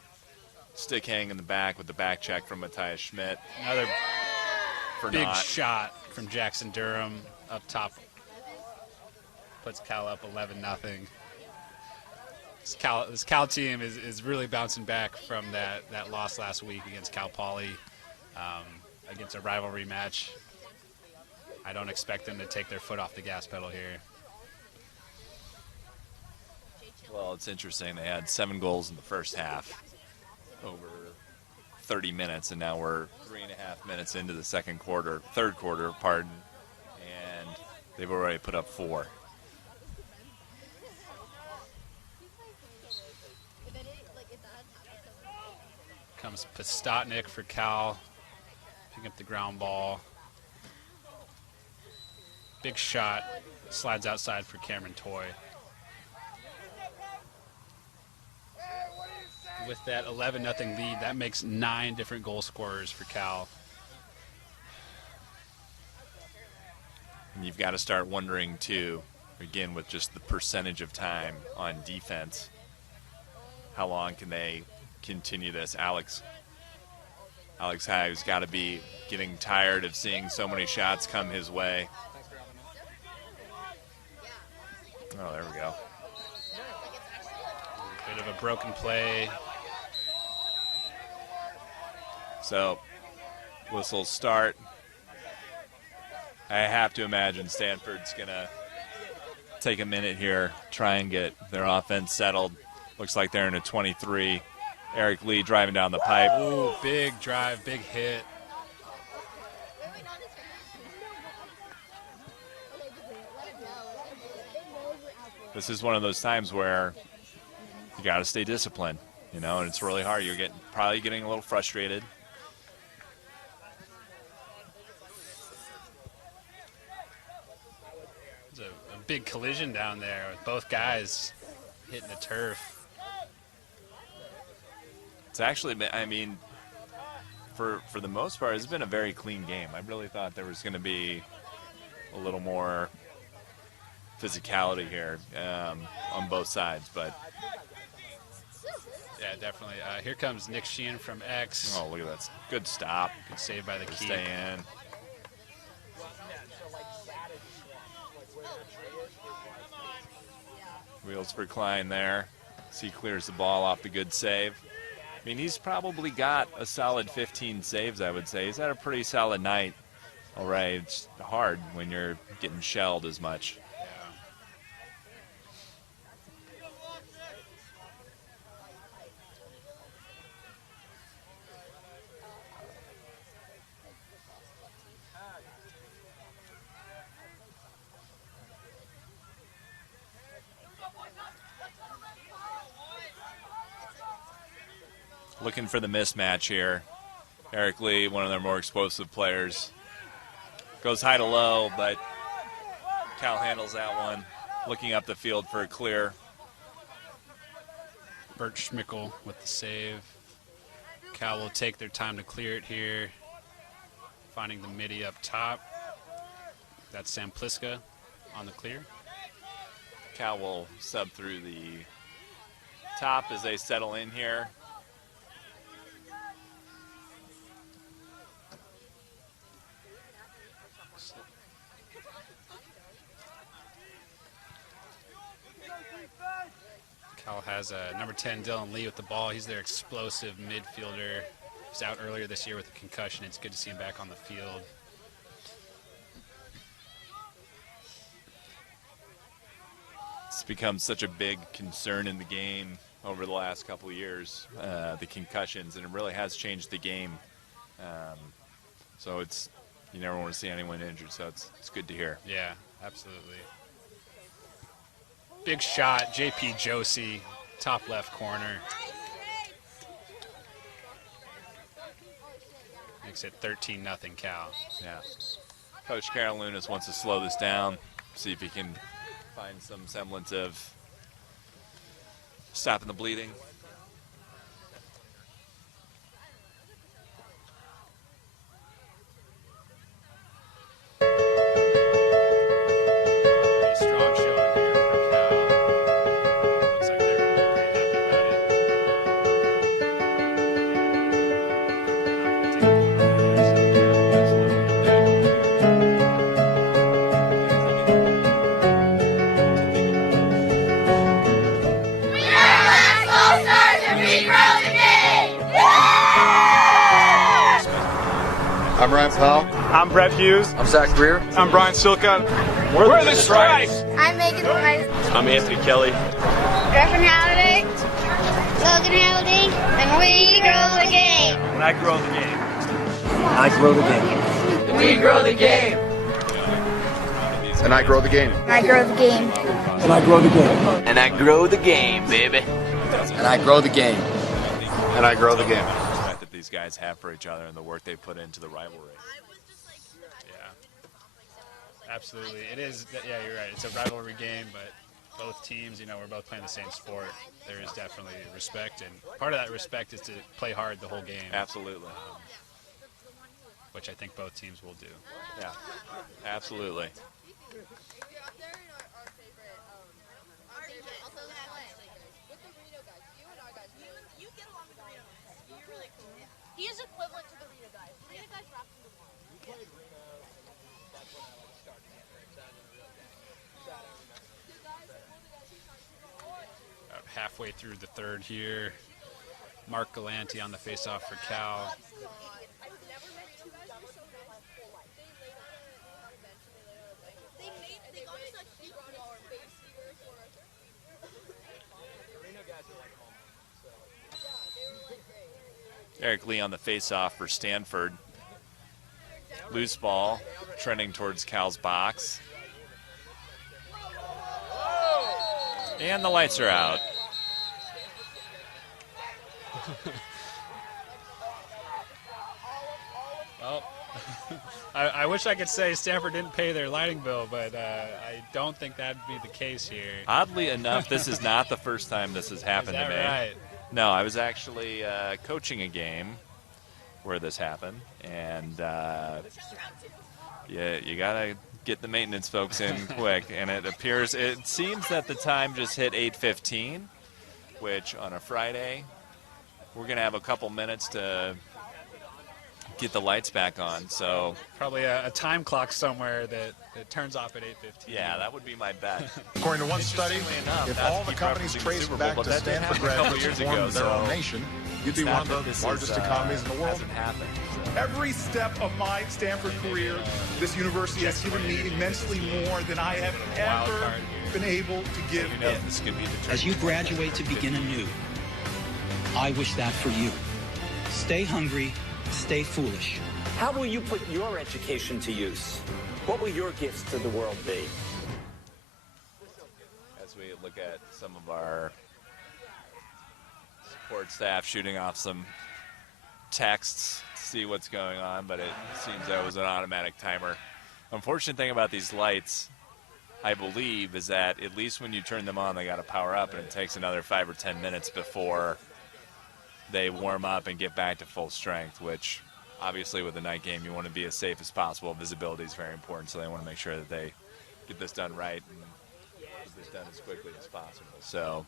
stick hang in the back with the back check from Matthias Schmidt. Another big shot from Jackson Durham up top. Puts Cal up 11-0. This Cal team is really bouncing back from that loss last week against Cal Poly, against a rivalry match. I don't expect them to take their foot off the gas pedal here. Well, it's interesting. They had 7 goals in the first half over 30 minutes, and now we're 3.5 minutes into the third quarter, and they've already put up 4. Comes Pastotnik for Cal, picking up the ground ball. Big shot, slides outside for Cameron Toy. With that 11-0 lead, that makes 9 different goal scorers for Cal. And you've got to start wondering, too, again, with just the percentage of time on defense, how long can they continue this? Alex Hive's got to be getting tired of seeing so many shots come his way. Oh, there we go. Bit of a broken play. So, whistles start. I have to imagine Stanford's going to take a minute here, try and get their offense settled. Looks like they're in a 23. Eric Lee driving down the pipe. Ooh, big drive, big hit. This is one of those times where you got to stay disciplined, and it's really hard. You're probably getting a little frustrated. There's a big collision down there with both guys hitting the turf. It's actually been, for the most part, it's been a very clean game. I really thought there was going to be a little more physicality here on both sides, but yeah, definitely. Here comes Nick Sheehan from X. Oh, look at that. Good stop. Good save by the keep. Stay in. Wheels for Klein there. He clears the ball off the good save. He's probably got a solid 15 saves, I would say. He's had a pretty solid night. All right, it's hard when you're getting shelled as much. Looking for the mismatch here. Eric Lee, one of their more explosive players. Goes high to low, but Cal handles that one. Looking up the field for a clear. Bert Schmickel with the save. Cal will take their time to clear it here. Finding the midi up top. That's Sam Pliska on the clear. Cal will sub through the top as they settle in here. Cal has number 10, Dylan Lee, with the ball. He's their explosive midfielder. He was out earlier this year with a concussion. It's good to see him back on the field. It's become such a big concern in the game over the last couple of years, the concussions, and it really has changed the game. So it's, you never want to see anyone injured, so it's good to hear. Yeah, absolutely. Big shot, J.P. Josie, top left corner. Makes it 13-0 Cal. Yeah. Coach Carolunas wants to slow this down, see if he can find some semblance of stopping the bleeding. I'm Ryan Powell. I'm Brett Hughes. I'm Zach Greer. I'm Brian Silka. We're the Stripes. I'm Megan Price. I'm Anthony Kelly. Griffin Halliday. Logan Halliday. And we grow the game. And I grow the game. I grow the game. We grow the game. And I grow the game. I grow the game. And I grow the game. And I grow the game, baby. And I grow the game. And I grow the game. That these guys have for each other and the work they put into the rivalry. Yeah, absolutely. It is. Yeah, you're right. It's a rivalry game, but both teams, we're both playing the same sport. There is definitely respect, and part of that respect is to play hard the whole game. Absolutely. Which I think both teams will do. Yeah, absolutely. He is equivalent to the Reno guys. The Reno guys rock him to one. About halfway through the third here. Mark Galanti on the faceoff for Cal. Eric Lee on the face-off for Stanford. Loose ball, trending towards Cal's box. And the lights are out. Well, I wish I could say Stanford didn't pay their lighting bill, but I don't think that'd be the case here. Oddly enough, this is not the first time this has happened to me. Right? No, I was actually coaching a game where this happened, and you gotta get the maintenance folks in quick. And it seems that the time just hit 8:15, which on a Friday, we're gonna have a couple minutes to get the lights back on. So probably a time clock somewhere that turns off at 8:15. Yeah, that would be my bet. According to one study, if all the companies traced back to Stanford graduates formed their own nation, you'd be one of the largest economies in the world. Every step of my Stanford career, this university has given me immensely more than I have ever been able to give it. As you graduate to begin anew, I wish that for you. Stay hungry, stay foolish. How will you put your education to use? What will your gifts to the world be? As we look at some of our support staff shooting off some texts to see what's going on, but it seems that was an automatic timer. Unfortunate thing about these lights, I believe, is that at least when you turn them on, they got to power up, and it takes another 5 or 10 minutes before they warm up and get back to full strength, which obviously with a night game, you want to be as safe as possible. Visibility is very important, so they want to make sure that they get this done right and get this done as quickly as possible. So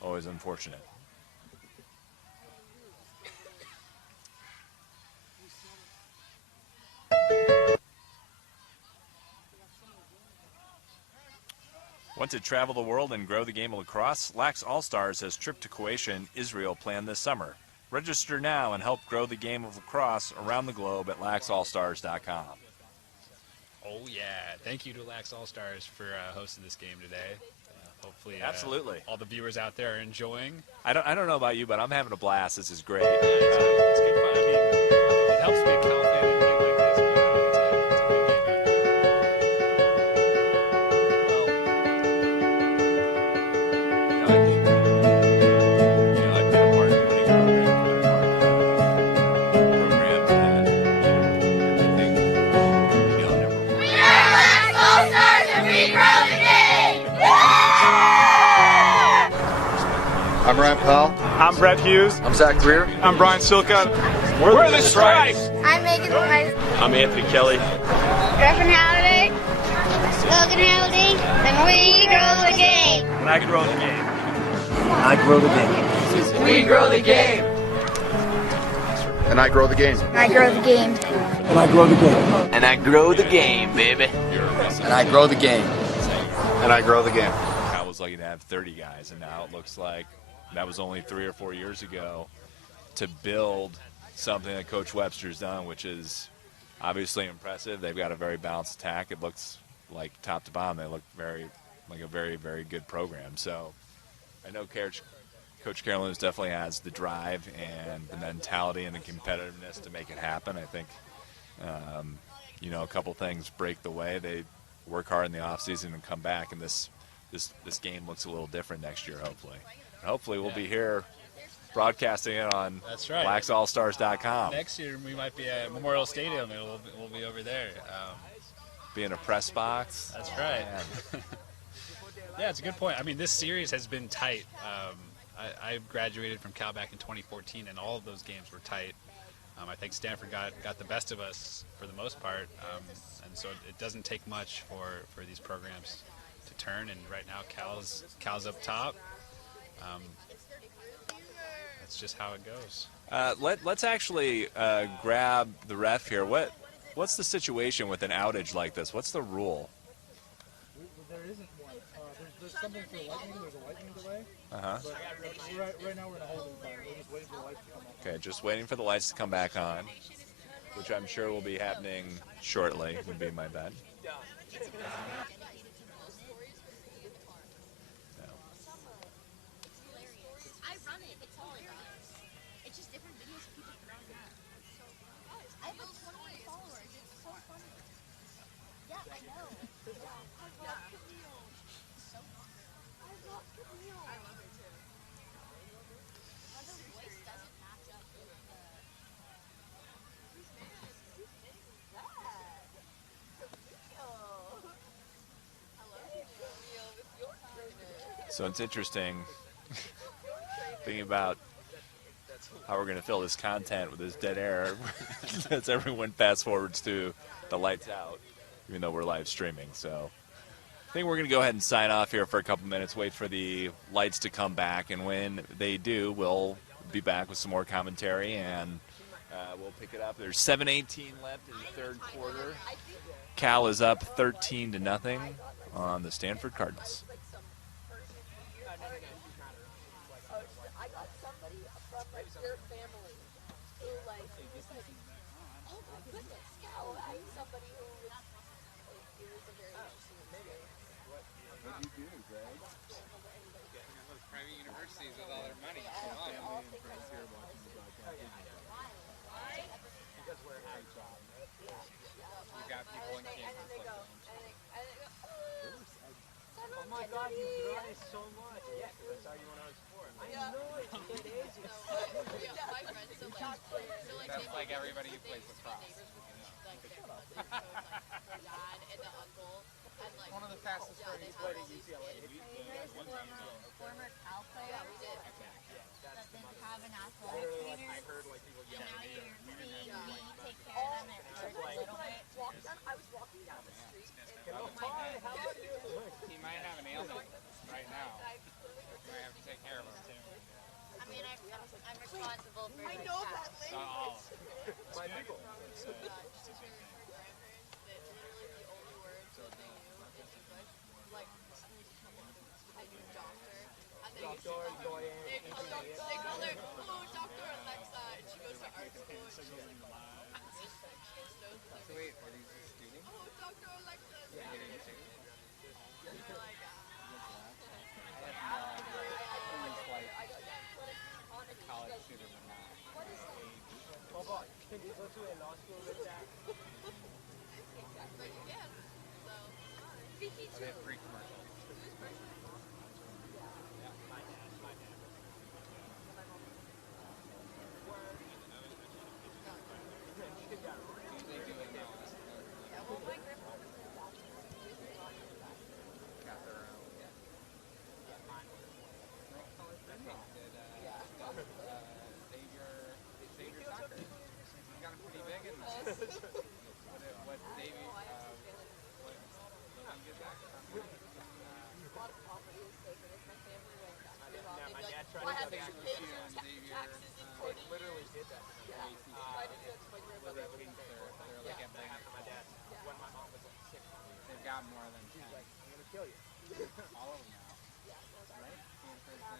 Always unfortunate. Want to travel the world and grow the game of lacrosse? LaxAllStars has a trip to Croatia and Israel planned this summer. Register now and help grow the game of lacrosse around the globe at LaxAllStars.com. Oh yeah! Thank you to LaxAllStars for hosting this game today. Hopefully, absolutely, all the viewers out there are enjoying. I don't know about you, but I'm having a blast. This is great. Yeah, it's good fun. I mean, it helps me a Cal fan in a game like this, but it's a good game out there. I've been a part of winning programs, been a part of programs, and I think, number one. We are Lacrosse All Stars and we grow the game! I'm Ryan Powell. I'm Brett Hughes. I'm Zach Greer. I'm Brian Silka. We're the Stripes. I'm Megan Weiss. I'm Anthony Kelly. Griffin Halliday. Logan Halliday. And we grow the game. And I grow the game. I grow the game. We grow the game. And I grow the game. I grow the game. And I grow the game. And I grow the game, baby. And I grow the game. And I grow the game. I was lucky to have 30 guys, and now it looks like that was only 3 or 4 years ago to build something that Coach Webster's done, which is obviously impressive. They've got a very balanced attack. It looks like top to bottom, they look like a very, very good program. So I know Coach Carolyn definitely has the drive and the mentality and the competitiveness to make it happen. I think, a couple things break the way. They work hard in the offseason and come back, and this game looks a little different next year, hopefully. And hopefully we'll be here broadcasting it on LaxAllStars.com. Next year we might be at Memorial Stadium. We'll be over there. Be in a press box. That's right. Yeah, it's a good point. I mean, this series has been tight. I graduated from Cal back in 2014, and all of those games were tight. I think Stanford got the best of us for the most part, and so it doesn't take much for these programs to turn. And right now, Cal's up top. That's just how it goes. Let's actually grab the ref here. What's the situation with an outage like this? What's the rule? There isn't one. There's something for lightning. There's a lightning delay. Uh-huh. But right now we're in a holding pattern. We're just waiting for the lights to come on. Okay, just waiting for the lights to come back on, which I'm sure will be happening shortly, would be my bet. So it's interesting thinking about how we're going to fill this content with this dead air as everyone fast forwards to the lights out, even though we're live streaming. So I think we're going to go ahead and sign off here for a couple minutes, wait for the lights to come back, and when they do, we'll be back with some more commentary, and we'll pick it up. There's 7:18 left in the third quarter. Cal is up 13-0 on the Stanford Cardinals. That's like everybody who plays lacrosse. One of the fastest players played at UCLA. Former Cal player that didn't have an athletic trainer. I heard like people And yelling. now you're seeing me take care of them at work a little bit. I was walking down the street. He might have an ailment right now. literally did that. They're like at my dad. When my mom was like 6, they've got more than 10. I'm gonna kill you. All of them now. Right? Stanford and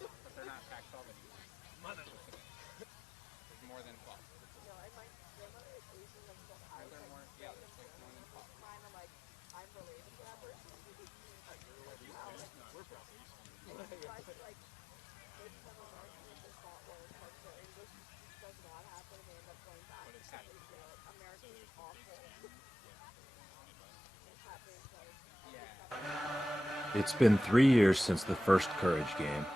but they're not Pac-12 anymore. There's more than 12. Are there more? Yeah, there's like more than 12. I'm related to that person. We're probably. It's been 3 years since the first Courage game,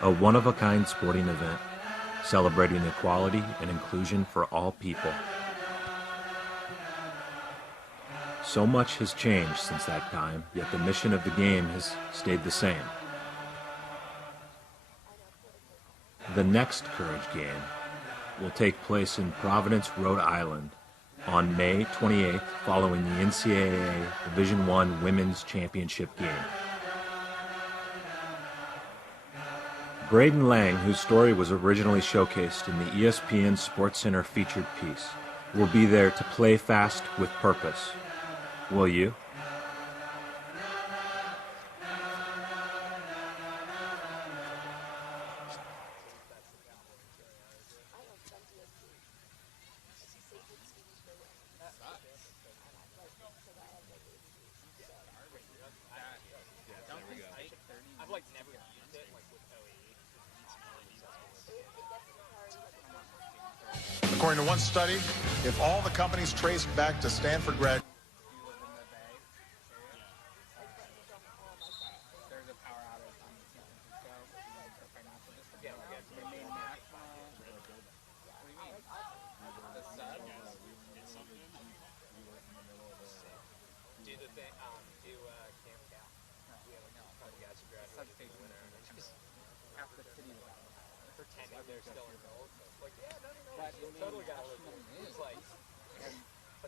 a one-of-a-kind sporting event celebrating equality and inclusion for all people. So much has changed since that time, yet the mission of the game has stayed the same. The next Courage game will take place in Providence, Rhode Island on May 28th following the NCAA Division I Women's Championship game. Braden Lang, whose story was originally showcased in the ESPN SportsCenter featured piece, will be there to play fast with purpose. Will you? I've like never used it like with OE. According to one study, if all the companies traced back to Stanford grad. There's a power outage on San Francisco. Yeah, they made national. What do you mean? The sub? Do the thing. Do Camp Cal. We have a couple guys who graduated winner. Half the city without them. Pretending they're still in gold. Like, yeah, no. Totally got to live there. It's like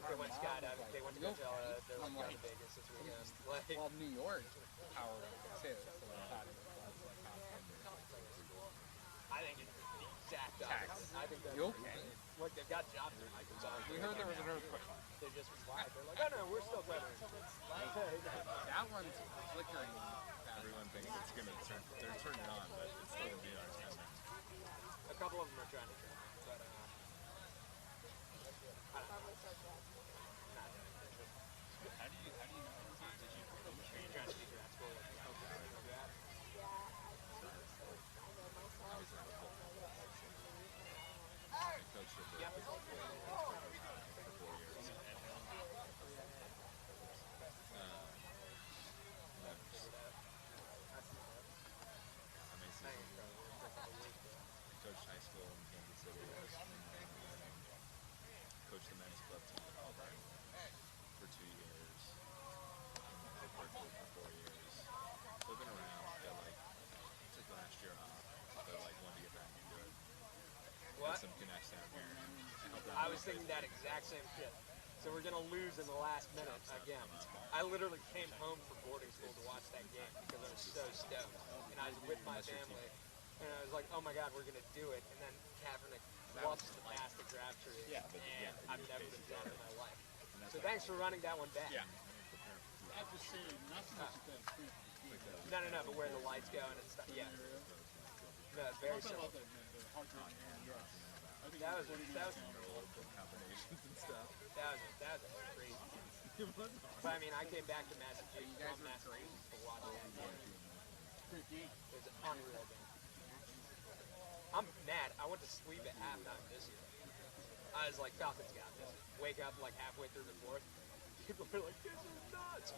they went skydiving. They went to Coachella. They're going to Vegas this weekend. Like, well, New York power too. So I thought it was like I think it's the exact opposite. I think that's okay. Look, they've got jobs in Microsoft. We heard there was an earthquake. They just replied. They're like, oh no, we're still better. That one's flickering. Everyone thinks it's going to turn. They're turning it on, but it's still going to be our time. A couple of them are trying to turn it on, but I don't know. How do you know? Are you trying to do grad school? Coached high school in Kansas City. Coached the men's club team at Auburn for 2 years. At Berkeley for 4 years. So I've been around. Got like took last year off, but like wanted to get back into it. What? Got some connects down here. I was thinking that exact same shit. So we're gonna lose in the last minute again. I literally came home from boarding school to watch that game because I was so stoked, and I was with my family, and I was like, "Oh my God, we're gonna do it!" And then Kaepernick lost the pass to Crabtree, and I've never been drunk in my life. So thanks for running that one back. I have to say, nothing No, but where the lights go and it's stuff. Yeah. No, very similar. That was combinations and stuff. That was crazy. But I mean, I came back to Massachusetts from Massachusetts to watch that game. It was an unreal game. I'm mad. I went to sleep at halftime this year. I was like, Falcons got this. Wake up like halfway through the fourth. People were like, this is nuts.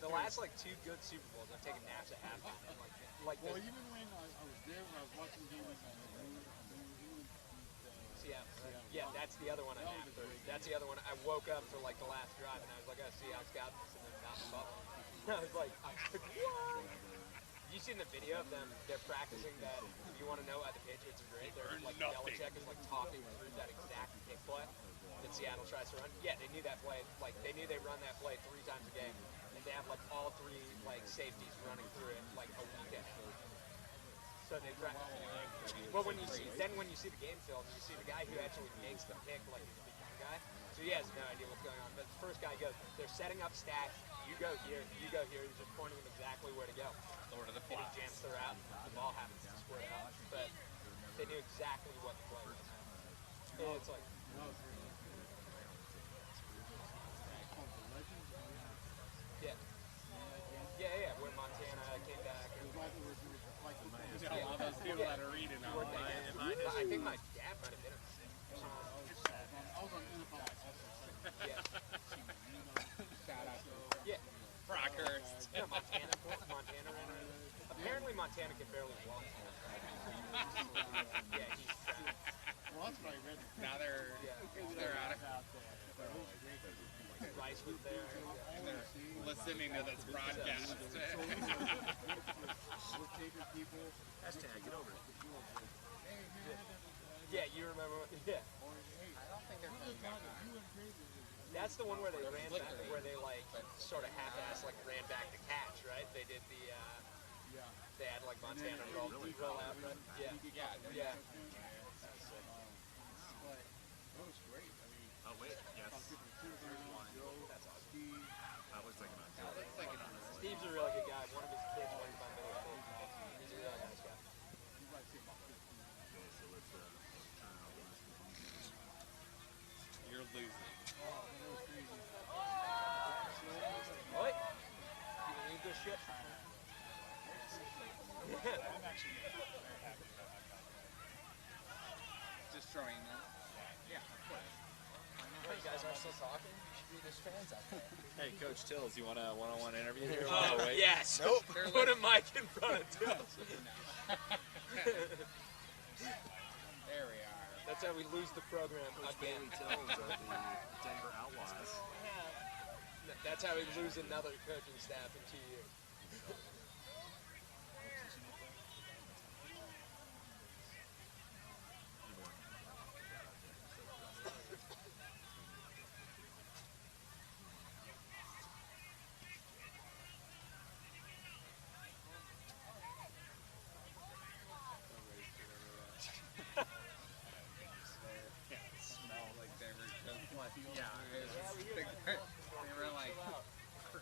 The last like 2 good Super Bowls, I've taken naps at halftime. Like well, even when I was there, when I was watching the game with yeah, that's the other one I napped. That's the other one. I woke up for like the last drive, and I was like, oh, Seahawks got this, and then Mountain Buffalo. I was like, what? You seen the video of them? They're practicing that. You want to know why the Patriots are great? they're like Belichick is like talking through that exact kick play that Seattle tries to run. Yeah, they knew that play. Like they knew they run that play 3 times a game, and they have like all 3 like safeties running through it like a week ahead. So they try. Well, when you see the game film, you see the guy who actually makes the pick, like he's the young guy. So he has no idea what's going on. But the first guy goes, they're setting up stacks. You go here. He's just pointing him exactly where to go. Lord of the And he jams the route. The ball happens to square out. But they knew exactly what the play was. And it's like. Yeah, where Montana came back. All those people that are reading now. I think my dad might have been in the Shout out to Brockhurst. Yeah, Montana ran it. Apparently Montana can barely walk. Yeah, he's Well, that's what I read. Now they're out of Rice was there. and they're listening to this broadcast. Hashtag get over it. Yeah, you remember? Yeah. I don't think they're coming back. That's the one where they ran back, where they like sort of half-ass like ran back the catch, right? They did the. They had like Montana roll out, right? Yeah. Yeah. That was great. I mean, Oh wait, yes. That's awesome. I was thinking on that. Steve's a really good guy. One of his kids went to my middle school. He's a really nice guy. You're losing. What? You need this shit? Destroying them. Yeah, of course. You guys are still talking? There's fans out there. Hey, Coach Tills, you want a one-on-one interview here? Oh, yes. Nope. Put a mic in front of Tills. There we are. That's how we lose the program again. Tills of the Denver Outlaws. That's how we lose another coaching staff in 2 years.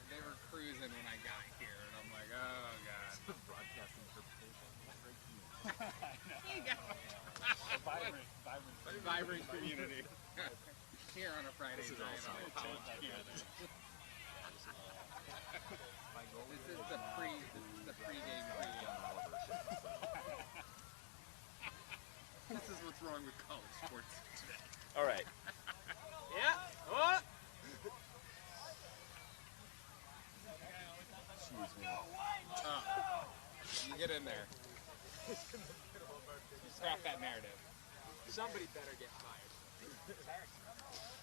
They were cruising when I got here, and I'm like, oh god. Broadcast interpretation. Vibrant community here on a Friday night on a college campus. This is the pregame radio. This is what's wrong with college sports today. All right. Yeah. What? You get in there. Scrap that narrative. Somebody better get fired.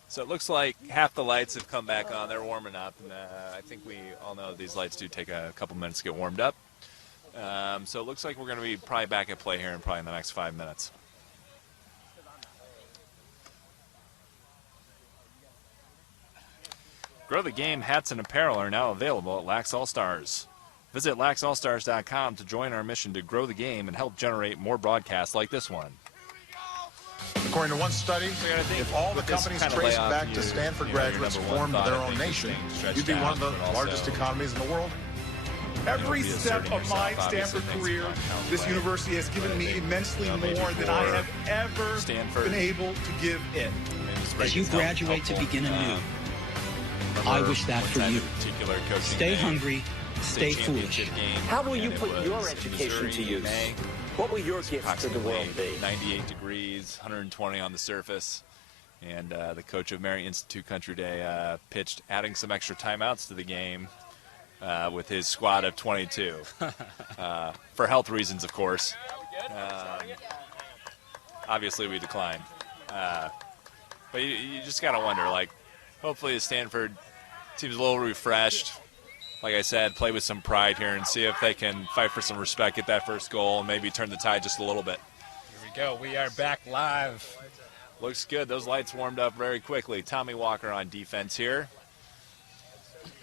So it looks like half the lights have come back on. They're warming up, and I think we all know these lights do take a couple minutes to get warmed up. So it looks like we're going to be probably back at play here in probably the next 5 minutes. Grow the Game hats and apparel are now available at LaxAllStars. Visit LaxAllStars.com to join our mission to grow the game and help generate more broadcasts like this one. According to one study, if all the companies traced back to Stanford graduates formed their own nation, you'd be one of the largest economies in the world. Every step of my Stanford career, this university has given me immensely more than I have ever been able to give it. As you graduate to begin anew, I wish that for you. Stay hungry, stay foolish. How will you put your education to use? What will your gifts to the world be? 98 degrees, 120 on the surface. And the coach of Mary Institute Country Day pitched adding some extra timeouts to the game with his squad of 22. For health reasons, of course. Obviously, we declined. But you just got to wonder, like, hopefully the Stanford team's a little refreshed. Like I said, play with some pride here and see if they can fight for some respect, get that first goal, and maybe turn the tide just a little bit. Here we go. We are back live. Looks good. Those lights warmed up very quickly. Tommy Walker on defense here.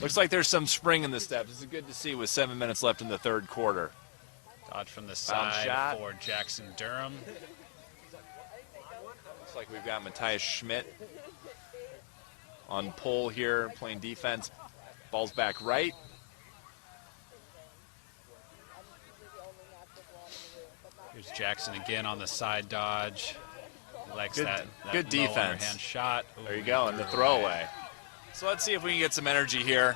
Looks like there's some spring in the steps. This is good to see with 7 minutes left in the third quarter. Dodge from the side shot for Jackson Durham. Looks like we've got Matthias Schmidt on pole here, playing defense. Ball's back right. Here's Jackson again on the side dodge. He likes that good low defense. underhand shot. Ooh, There you go, and the throwaway. So let's see if we can get some energy here.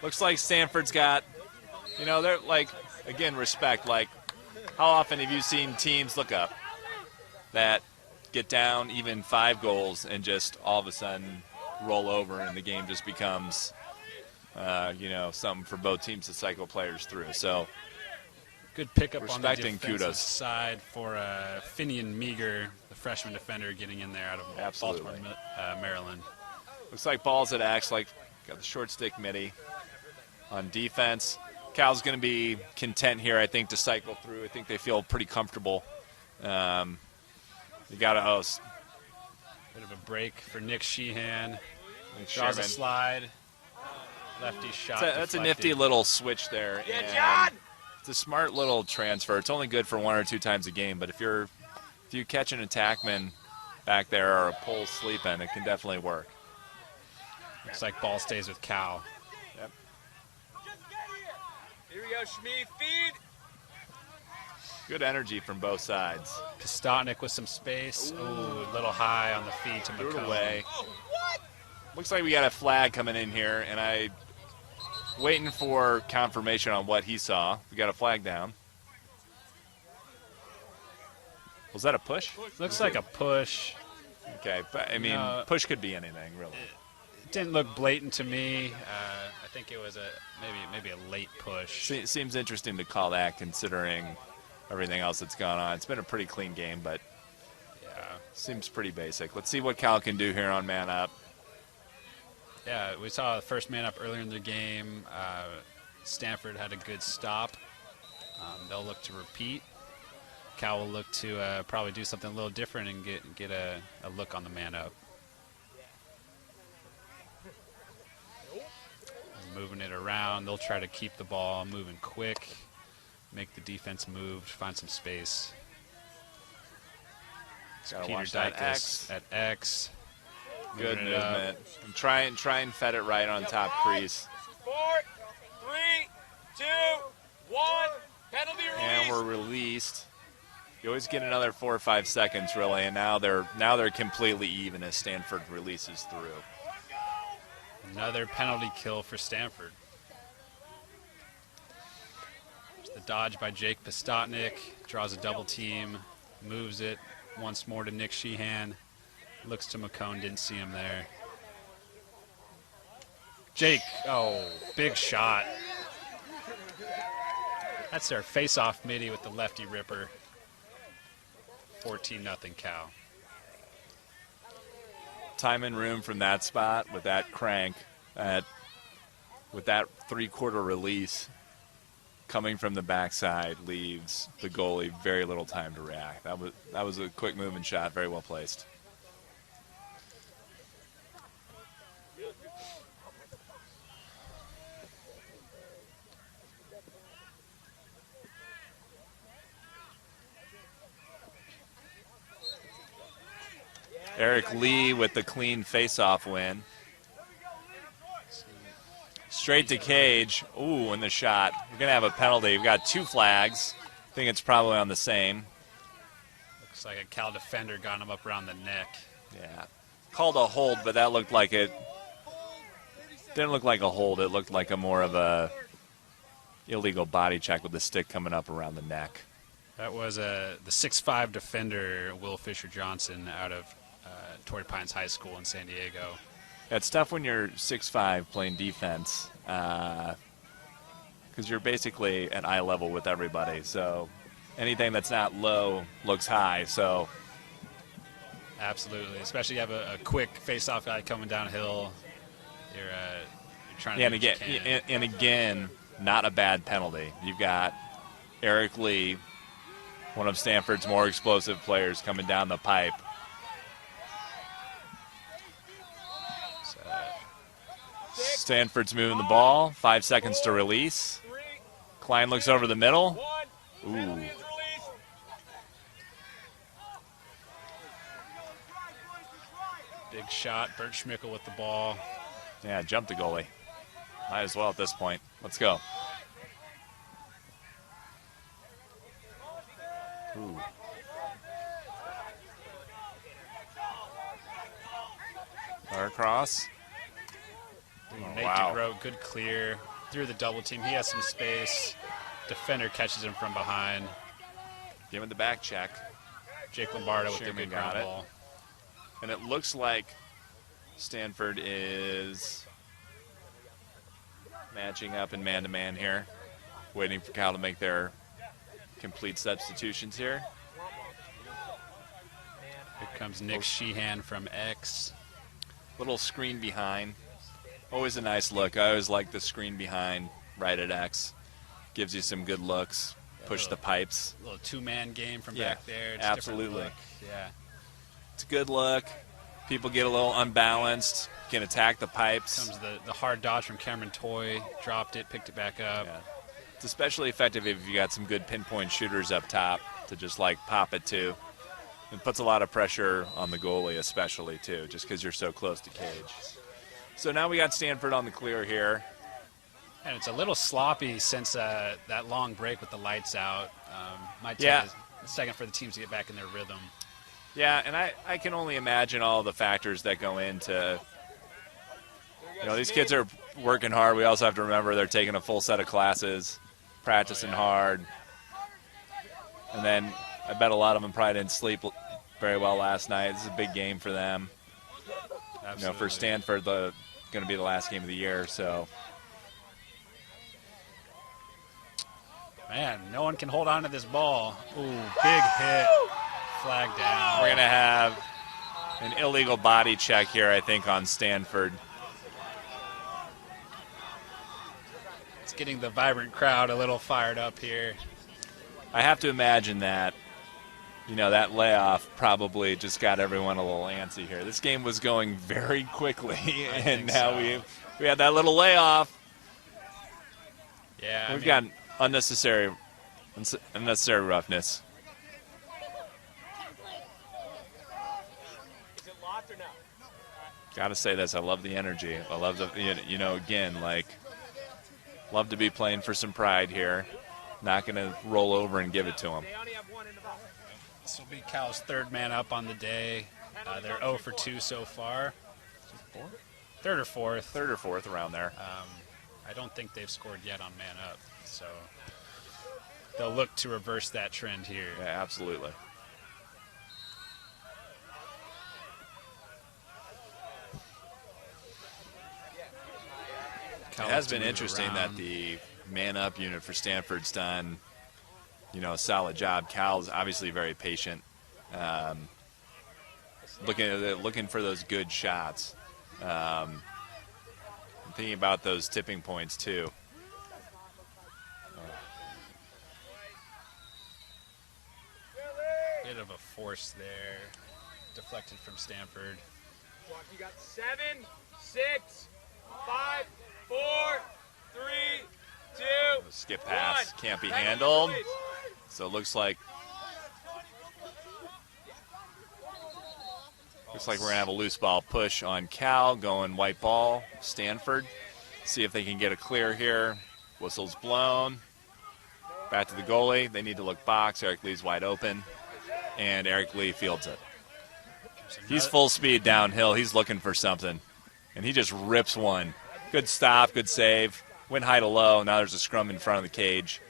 Looks like Stanford's got, you know, they're like, again, respect. Like, how often have you seen teams look up that get down even 5 goals and just all of a sudden roll over and the game just becomes, you know, something for both teams to cycle players through. So good pickup on the respecting defensive kudos. side for Finian Meager, the freshman defender, getting in there out of Absolutely. Baltimore, Maryland. Looks like ball's at X, like got the short stick midi on defense. Cal's going to be content here, I think, to cycle through. I think they feel pretty comfortable. You got to host. Bit of a break for Nick Sheehan. Nick Draws a Sherman. slide. Lefty shot. That's a nifty little switch there. And it's a smart little transfer. It's only good for 1 or 2 times a game, but if you catch an attackman back there or a pole sleeping, it can definitely work. Looks like ball stays with Cal. Yep. Here we go, Shmi, feed. Good energy from both sides. Pistotnik with some space. Ooh, a little high on the feet to Threw it McComb. away. Looks like we got a flag coming in here, and I waiting for confirmation on what he saw. We got a flag down. Was that a push? Looks like a push. Okay, but I mean, push could be anything, really. It didn't look blatant to me. I think it was maybe a late push. Seems interesting to call that, considering everything else that's gone on. It's been a pretty clean game, but yeah, seems pretty basic. Let's see what Cal can do here on man up. Yeah, we saw the first man up earlier in the game. Stanford had a good stop. They'll look to repeat. Cal will look to probably do something a little different and get a look on the man up. Moving it around, they'll try to keep the ball moving quick, make the defense move, find some space. Gotta Peter watch that Dykes X. at X. Good moving it up. movement. And try and fed it right on top crease. 4, 3, 2, 1. Penalty release. And we're released. You always get another 4 or 5 seconds, really, and now they're completely even as Stanford releases through. Another penalty kill for Stanford. There's the dodge by Jake Pistotnik. Draws a double team. Moves it once more to Nick Sheehan. Looks to McCone. Didn't see him there. Jake. Oh, big shot. That's their face-off midi with the lefty ripper. 14-0 Cal. Time and room from that spot with that crank, with that 3/4 release coming from the backside leaves the goalie very little time to react. That was a quick movement shot, very well placed. Eric Lee with the clean face-off win. Straight to cage. Ooh, in the shot. We're going to have a penalty. We've got 2 flags. I think it's probably on the same. Looks like a Cal defender got him up around the neck. Yeah. Called a hold, but that looked like it didn't look like a hold. It looked like a more of a illegal body check with the stick coming up around the neck. That was the 6'5" defender, Will Fisher-Johnson, out of Torrey Pines High School in San Diego. It's tough when you're 6'5" playing defense because you're basically at eye level with everybody. So anything that's not low looks high. So absolutely, especially you have a quick face-off guy coming downhill. You're trying to yeah, do and what again, you can. and again, not a bad penalty. You've got Eric Lee one of Stanford's more explosive players coming down the pipe. Stanford's moving the ball. 5 seconds to release. Klein looks over the middle. Ooh. Big shot. Bert Schmickel with the ball. Yeah, jump the goalie. Might as well at this point. Let's go. Ooh. Across. Nate DeGroat, good clear. Through the double team. He has some space. Defender catches him from behind. Give him the back check. Jake Lombardo with the good ground it. ball. And it looks like Stanford is matching up in man-to-man here. Waiting for Cal to make their complete substitutions here. Here comes Nick Sheehan from X. Little screen behind. Always a nice look. I always like the screen behind right at X. Gives you some good looks. Push the pipes. Little two-man game from back there. It's absolutely. Look. Yeah. It's a good look. People get a little unbalanced. Can attack the pipes. Comes the hard dodge from Cameron Toy. Dropped it, picked it back up. Yeah. It's especially effective if you got some good pinpoint shooters up top to just like pop it to. It puts a lot of pressure on the goalie especially too, just because you're so close to cage. So now we got Stanford on the clear here. And it's a little sloppy since that long break with the lights out. Might take a second for the teams to get back in their rhythm. Yeah, and I can only imagine all the factors that go into, these kids are working hard. We also have to remember they're taking a full set of classes, practicing hard. And then I bet a lot of them probably didn't sleep very well last night. This is a big game for them. Absolutely. For Stanford, going to be the last game of the year, so. Man, no one can hold on to this ball. Ooh, big hit. Flag down. We're going to have an illegal body check here, I think, on Stanford. It's getting the vibrant crowd a little fired up here. I have to imagine that, that layoff probably just got everyone a little antsy here. This game was going very quickly, and now we had that little layoff. Yeah, We've got unnecessary roughness. Got to say this, I love the energy. I love the, again, love to be playing for some pride here. Not going to roll over and give it to them. This will be Cal's third man up on the day. They're 0 for 2 so far. Third or fourth. Third or fourth around there. I don't think they've scored yet on man up, so they'll look to reverse that trend here. Yeah, absolutely. It has been interesting that the man-up unit for Stanford's done, a solid job. Cal's obviously very patient, looking for those good shots. Thinking about those tipping points too. Bit of a force there, deflected from Stanford. You got 7, 6, 5, 4, 3, 2. Skip pass can't be handled. So it looks like we're gonna have a loose ball push on Cal, going white ball, Stanford. See if they can get a clear here. Whistle's blown. Back to the goalie. They need to look box. Eric Lee's wide open. And Eric Lee fields it. He's full speed downhill. He's looking for something. And he just rips one. Good stop, good save. Went high to low. Now there's a scrum in front of the cage.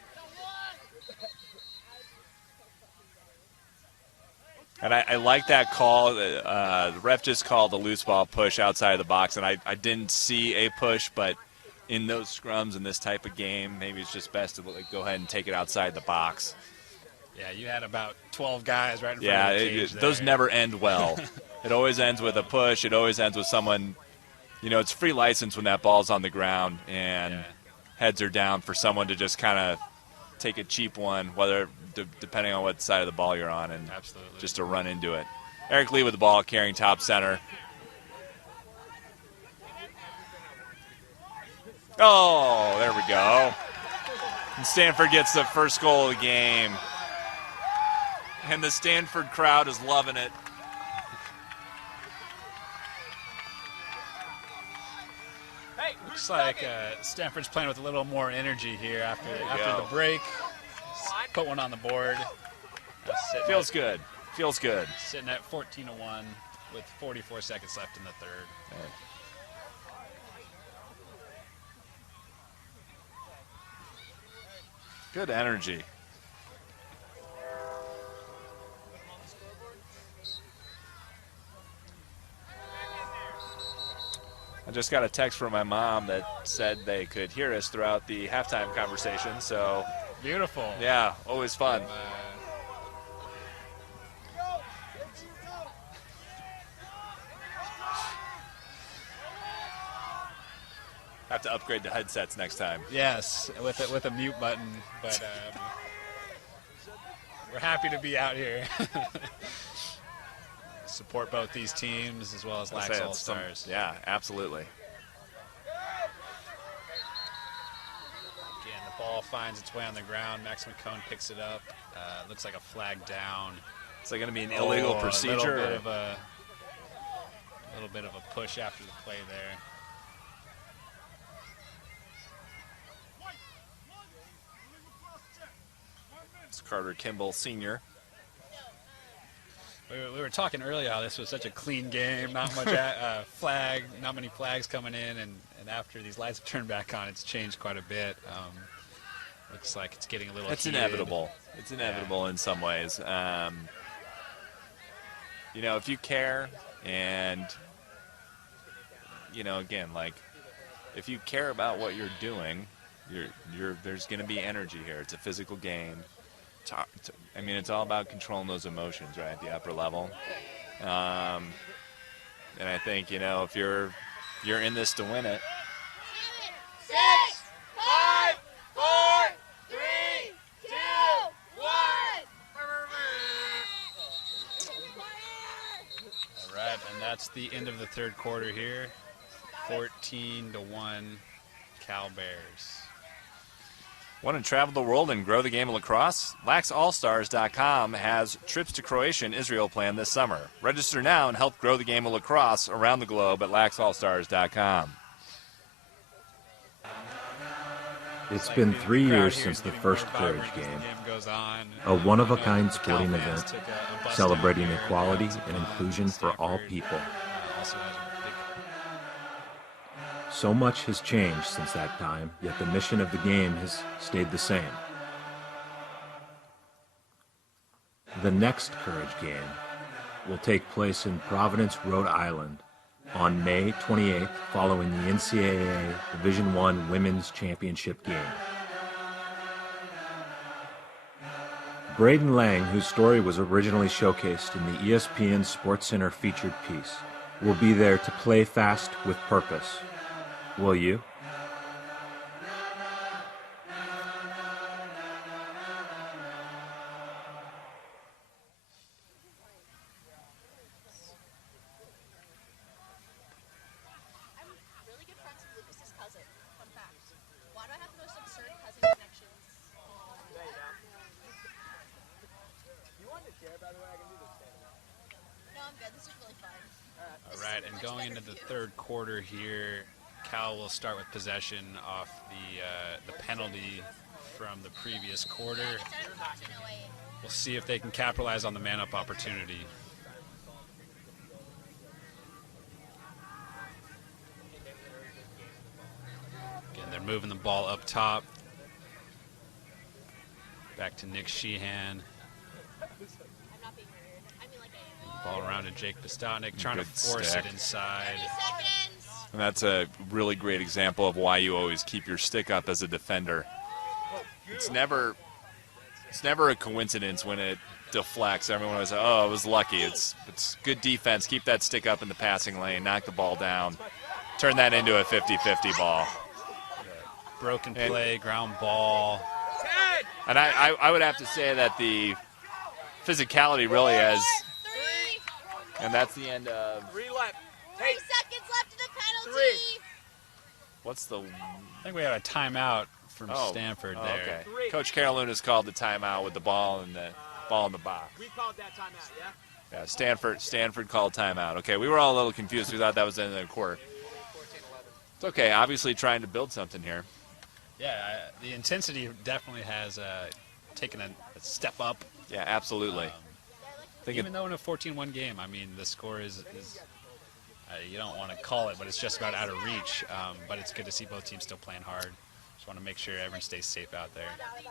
And I like that call. The ref just called a loose ball push outside of the box, and I didn't see a push, but in those scrums in this type of game, maybe it's just best to go ahead and take it outside the box. Yeah, you had about 12 guys right in front of the cage there. Those never end well. It always ends with a push. It always ends with someone, it's free license when that ball's on the ground and heads are down for someone to just kind of take a cheap one, whether depending on what side of the ball you're on, and just to run into it. Eric Lee with the ball, carrying top center. Oh, there we go. And Stanford gets the first goal of the game. And the Stanford crowd is loving it. Looks like Stanford's playing with a little more energy here after the break. Put one on the board. Feels good. Feels good. Sitting at 14-1 with 44 seconds left in the third. Right. Good energy. I just got a text from my mom that said they could hear us throughout the halftime conversation, so. Beautiful. Yeah, always fun. Have to upgrade the headsets next time. Yes, with a mute button, but we're happy to be out here. Support both these teams as well as Lax All Stars. Yeah, absolutely. Again, the ball finds its way on the ground. Max McCone picks it up. Looks like a flag down. Is that going to be an illegal procedure? A little bit of a push after the play there. It's Carter Kimball, senior. We were talking earlier how this was such a clean game, not much not many flags coming in, and after these lights have turned back on, it's changed quite a bit. Looks like it's getting a little It's heated. inevitable. It's inevitable in some ways. You know, if you care and, you know, again, like, if you care about what you're doing, there's going to be energy here. It's a physical game. I mean, it's all about controlling those emotions, right, at the upper level. And I think, you know, if you're in this to win it. 6, 5, 4, 3, 2, 1. All right, and that's the end of the third quarter here. 14-1 Cal Bears. Want to travel the world and grow the game of lacrosse? LaxAllStars.com has trips to Croatia and Israel planned this summer. Register now and help grow the game of lacrosse around the globe at LaxAllStars.com. It's been 3 years since the first Courage game, a one-of-a-kind sporting event celebrating equality and inclusion for all people. So much has changed since that time, yet the mission of the game has stayed the same. The next Courage game will take place in Providence, Rhode Island on May 28th following the NCAA Division I Women's Championship game. Braden Lang, whose story was originally showcased in the ESPN SportsCenter featured piece, will be there to play fast with purpose. Will you? I'm really good friends with Lucas's cousin. Fun fact. Why do I have the most absurd cousin connections? You want to share, by the way? I can do this. No, I'm good. This is really fun. All right, and going into the third quarter here, Cal will start with possession off the penalty from the previous quarter. We'll see if they can capitalize on the man-up opportunity. Again, they're moving the ball up top. Back to Nick Sheehan. Ball around to Jake Bostotnik, trying to force it inside. And that's a really great example of why you always keep your stick up as a defender. It's never a coincidence when it deflects. Everyone was, oh, it was lucky. It's good defense. Keep that stick up in the passing lane. Knock the ball down. Turn that into a 50-50 ball. Broken play, ground ball. And I would have to say that the physicality really has, and that's the end of. 3 seconds left in the penalty. What's the? I think we had a timeout from Stanford there. Okay. Coach Carolyn has called the timeout with the ball in the box. We called that timeout, yeah? Yeah, Stanford called timeout. Okay, we were all a little confused. We thought that was the end of the quarter. It's okay. Obviously trying to build something here. Yeah, the intensity definitely has taken a step up. Yeah, absolutely. Even though in a 14-1 game, I mean, the score is you don't want to call it, but it's just about out of reach. But it's good to see both teams still playing hard. Just want to make sure everyone stays safe out there.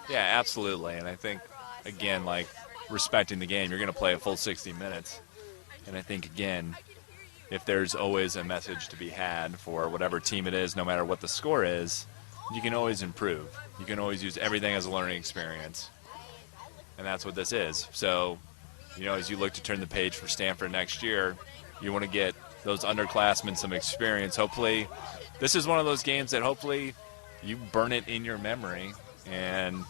Yeah, absolutely. And I think, again, like respecting the game, you're going to play a full 60 minutes. And I think, again, if there's always a message to be had for whatever team it is, no matter what the score is, you can always improve. You can always use everything as a learning experience. And that's what this is. So, you know, as you look to turn the page for Stanford next year, you want to get those underclassmen some experience. Hopefully, this is one of those games that hopefully you burn it in your memory and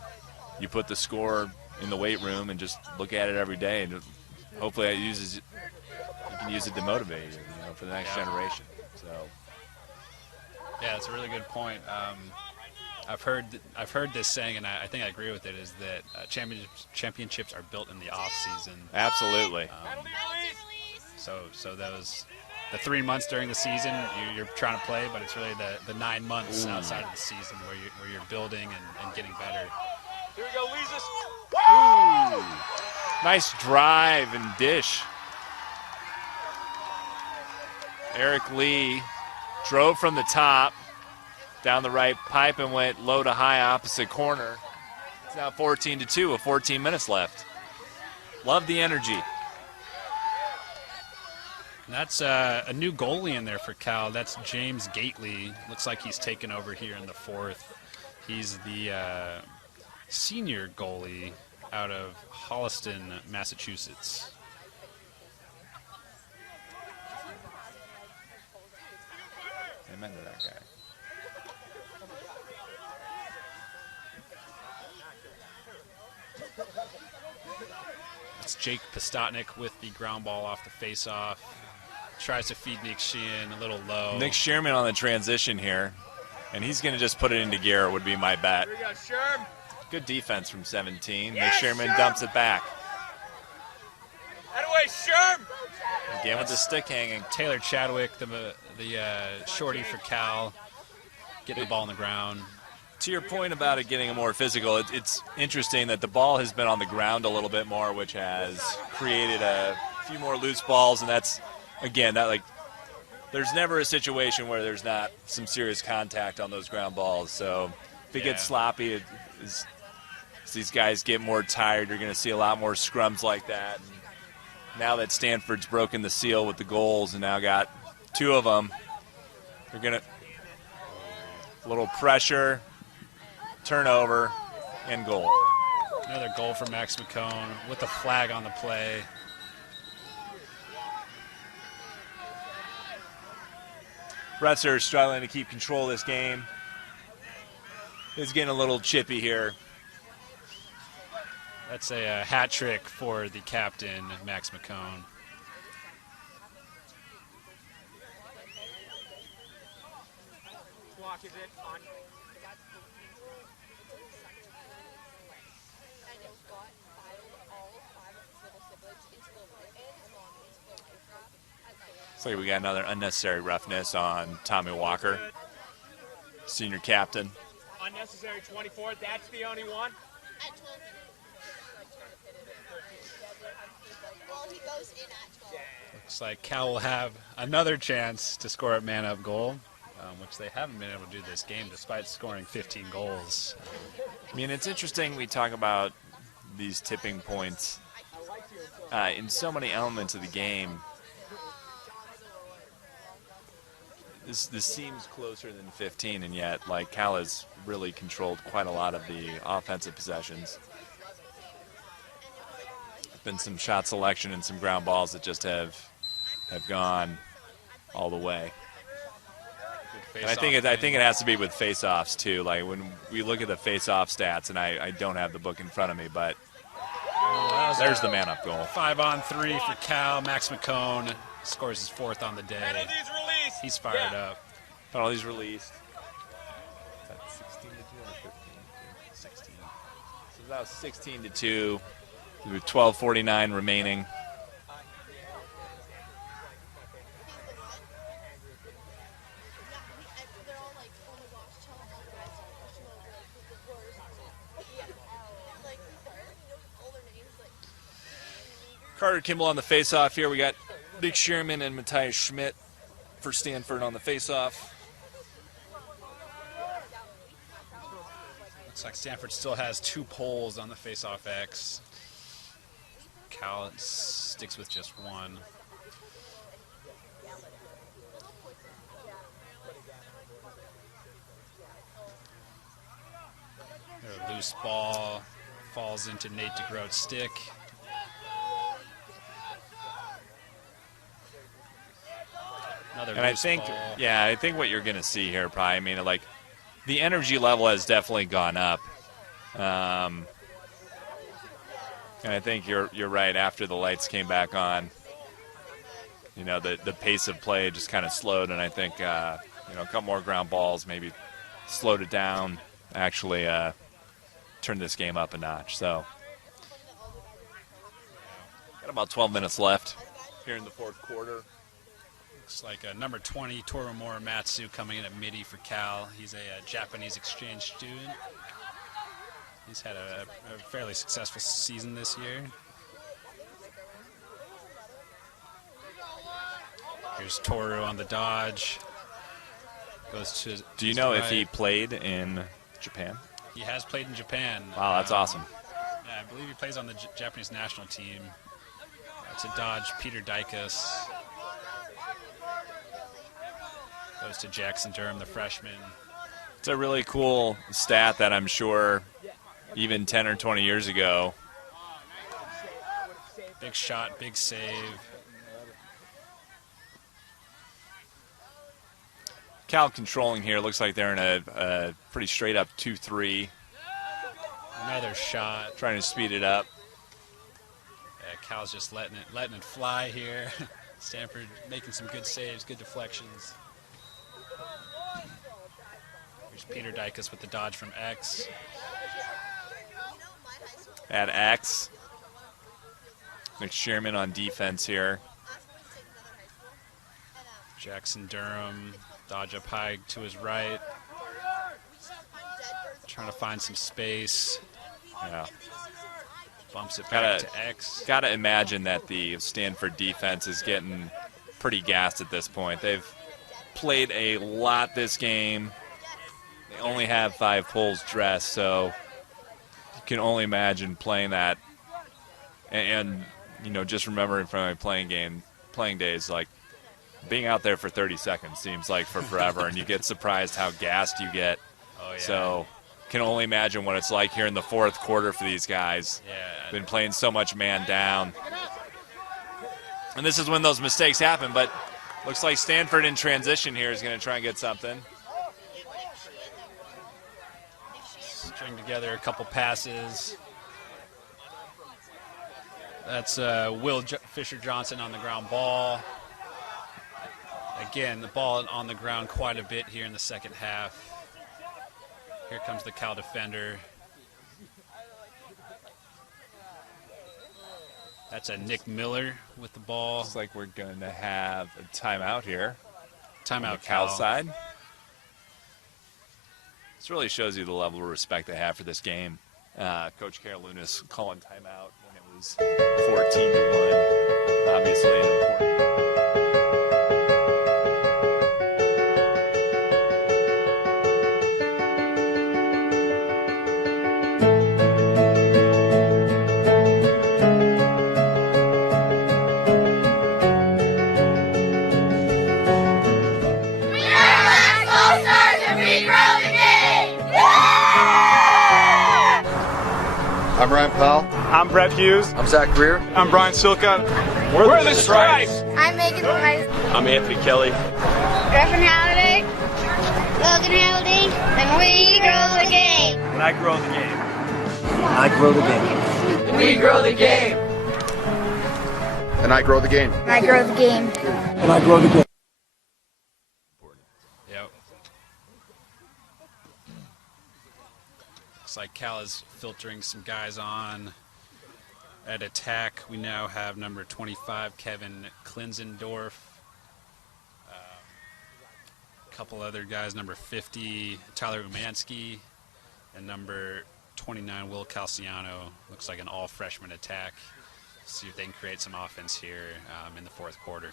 you put the score in the weight room and just look at it every day. And hopefully you can use it to motivate you, for the next generation. So, yeah, it's a really good point. I've heard this saying, and I think I agree with it, is that championships are built in the off season. Absolutely. So the 3 months during the season you're trying to play, but it's really the 9 months outside of the season where you're building and getting better. Here we go, Leesus. Ooh. Nice drive and dish. Eric Lee drove from the top down the right pipe and went low to high opposite corner. It's now 14-2 with 14 minutes left. Love the energy. That's a new goalie in there for Cal. That's James Gately. Looks like he's taken over here in the fourth. He's the senior goalie out of Holliston, Massachusetts. Amen to that guy. It's Jake Pistotnik with the ground ball off the face-off. Tries to feed Nick Sheehan a little low. Nick Sherman on the transition here, and he's going to just put it into gear, would be my bet. Here we go, Sherm. Good defense from 17. Yes, Nick Sherman Sherm. dumps it back. That away, Sherm. Again with the stick hanging. Taylor Chadwick, the shorty for Cal, getting the ball on the ground. To your point about it getting more physical, it's interesting that the ball has been on the ground a little bit more, which has created a few more loose balls, and that's, again, there's never a situation where there's not some serious contact on those ground balls. So if it gets sloppy, as these guys get more tired, you're going to see a lot more scrums like that. And now that Stanford's broken the seal with the goals and now got 2 of them, they're going to a little pressure, turnover, and goal. Another goal for Max McCone with the flag on the play. Bretzer struggling to keep control of this game. He's getting a little chippy here. That's a hat trick for the captain, Max McCone. Block is it on? Looks like we got another unnecessary roughness on Tommy Walker, senior captain. Unnecessary 24, that's the only one. Looks like Cal will have another chance to score a man-up goal, which they haven't been able to do this game despite scoring 15 goals. I mean, it's interesting we talk about these tipping points in so many elements of the game. This seems closer than 15, and yet, like, Cal has really controlled quite a lot of the offensive possessions. There's been some shot selection and some ground balls that just have gone all the way. Good And I think it has to be with face-offs too. Like when we look at the face-off stats, and I don't have the book in front of me, but there's the man-up goal. 5-on-3 for Cal. Max McCone scores his 4th on the day. He's fired up. Penalties released. Is that 16 to 2 or 15? 16. So that was 16 to 2. With 12:49 remaining. Carter Kimball on the face-off here. We got Nick Sherman and Matthias Schmidt for Stanford on the face-off. Looks like Stanford still has 2 poles on the face-off X. Cal sticks with just 1. A loose ball falls into Nate DeGroat's stick. And I think, yeah, I think what you're going to see here, probably, I mean, like, the energy level has definitely gone up. And I think you're right. After the lights came back on, you know, the pace of play just kind of slowed, and I think, you know, a couple more ground balls maybe slowed it down, actually turned this game up a notch. So, got about 12 minutes left here in the 4th quarter. Looks like number 20, Toromura Matsu, coming in at midi for Cal. He's a Japanese exchange student. He's had a fairly successful season this year. Here's Toru on the dodge. Goes to. Do you know if he played in Japan? He has played in Japan. Wow, that's awesome. Yeah, I believe he plays on the Japanese national team. That's a dodge, Peter Dicus. Goes to Jackson Durham, the freshman. It's a really cool stat that I'm sure even 10 or 20 years ago. Big shot, big save. Cal controlling here. Looks like they're in a pretty straight up 2-3. Another shot. Trying to speed it up. Yeah, Cal's just letting it fly here. Stanford making some good saves, good deflections. Here's Peter Dicus with the dodge from X. At X. McSherman on defense here. Jackson Durham, dodge up high to his right. Trying to find some space. Yeah. Bumps it back to X. Gotta imagine that the Stanford defense is getting pretty gassed at this point. They've played a lot this game. They only have 5 pulls dressed, so you can only imagine playing that. And you know, just remembering from my playing days, like being out there for 30 seconds seems like for forever, and you get surprised how gassed you get. Oh, yeah. So can only imagine what it's like here in the 4th quarter for these guys. Yeah. Been playing so much man down. And this is when those mistakes happen, but looks like Stanford in transition here is going to try and get something. String together a couple passes. That's Will Fisher Johnson on the ground ball. Again, the ball on the ground quite a bit here in the second half. Here comes the Cal defender. That's a Nick Miller with the ball. Looks like we're going to have a timeout here. Timeout on the Cal side. This really shows you the level of respect they have for this game. Coach Karolounis calling timeout when it was 14-1. Obviously an important. I'm Ryan Powell. I'm Brett Hughes. I'm Zach Greer. I'm Brian Silka. We're the Stripes. I'm Megan Rice. I'm Anthony Kelly. Griffin Halliday. looking healthy, and we grow the game. And I grow the game. I grow the game. And we grow the game. And I grow the game. I grow the game. And I grow the game. Yep. Looks like Cal is filtering some guys on. At attack, we now have number 25, Kevin Klinzendorf. A couple other guys, number 50, Tyler Umansky, and number 29, Will Calciano. Looks like an all-freshman attack. See if they can create some offense here in the fourth quarter.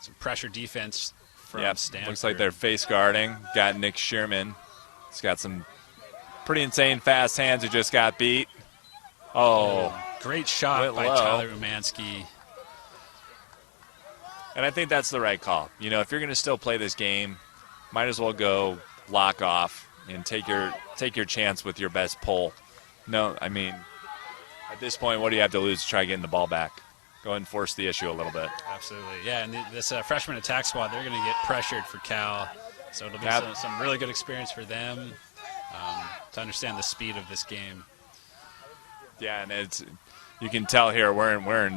Some pressure defense from Stanford. Looks like they're face guarding. Got Nick Shearman. He's got some pretty insane fast hands who just got beat. Oh, great shot by Tyler Umansky. And I think that's the right call. You know, if you're going to still play this game, might as well go lock off and take your chance with your best pull. No, I mean, at this point, what do you have to lose to try getting the ball back? Go ahead and force the issue a little bit. Absolutely, yeah. And this freshman attack squad, they're going to get pressured for Cal, so it'll be some really good experience for them to understand the speed of this game. Yeah, and you can tell here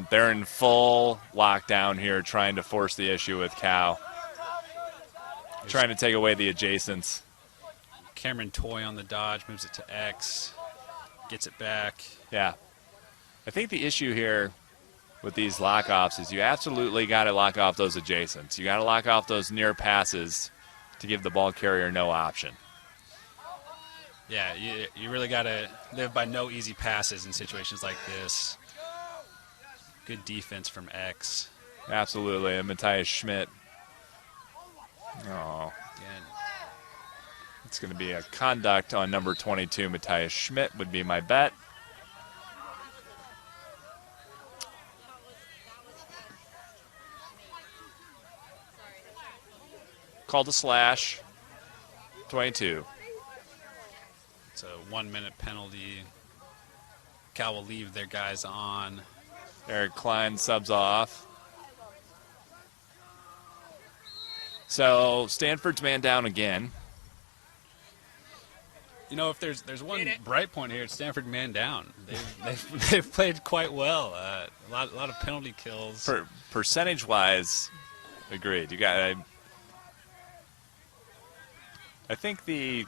they're in full lockdown here, trying to force the issue with Cal, trying to take away the adjacents. Cameron Toy on the dodge, moves it to X, gets it back. Yeah, I think the issue here with these lock-offs is you absolutely got to lock off those adjacents. You got to lock off those near passes to give the ball carrier no option. Yeah, you really got to live by no easy passes in situations like this. Good defense from X. Absolutely, and Matthias Schmidt. Oh, again. It's going to be a conduct on number 22, Matthias Schmidt would be my bet. Called a slash. 22. It's a 1-minute penalty. Cal will leave their guys on. Eric Klein subs off. So Stanford's man down again. You know, if there's one bright point here, it's Stanford man down. They've played quite well. A lot of penalty kills. Percentage-wise, agreed. You got. I think the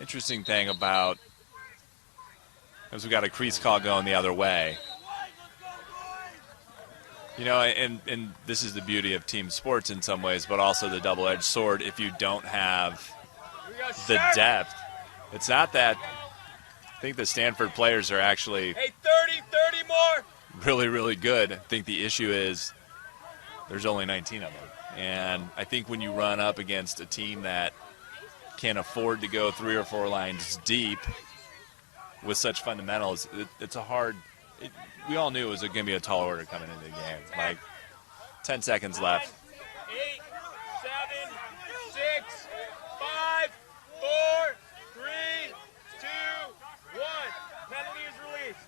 interesting thing about, as we got a crease call going the other way, you know, and this is the beauty of team sports in some ways, but also the double-edged sword. If you don't have the depth, it's not that. I think the Stanford players are actually 30 more. really, really good. I think the issue is there's only 19 of them. And I think when you run up against a team that can afford to go 3 or 4 lines deep with such fundamentals, it's a hard. We all knew it was going to be a tall order coming into the game. Like 10 seconds left. 8, 7, 6, 5, 4, 3, 2, 1. Penalty is released.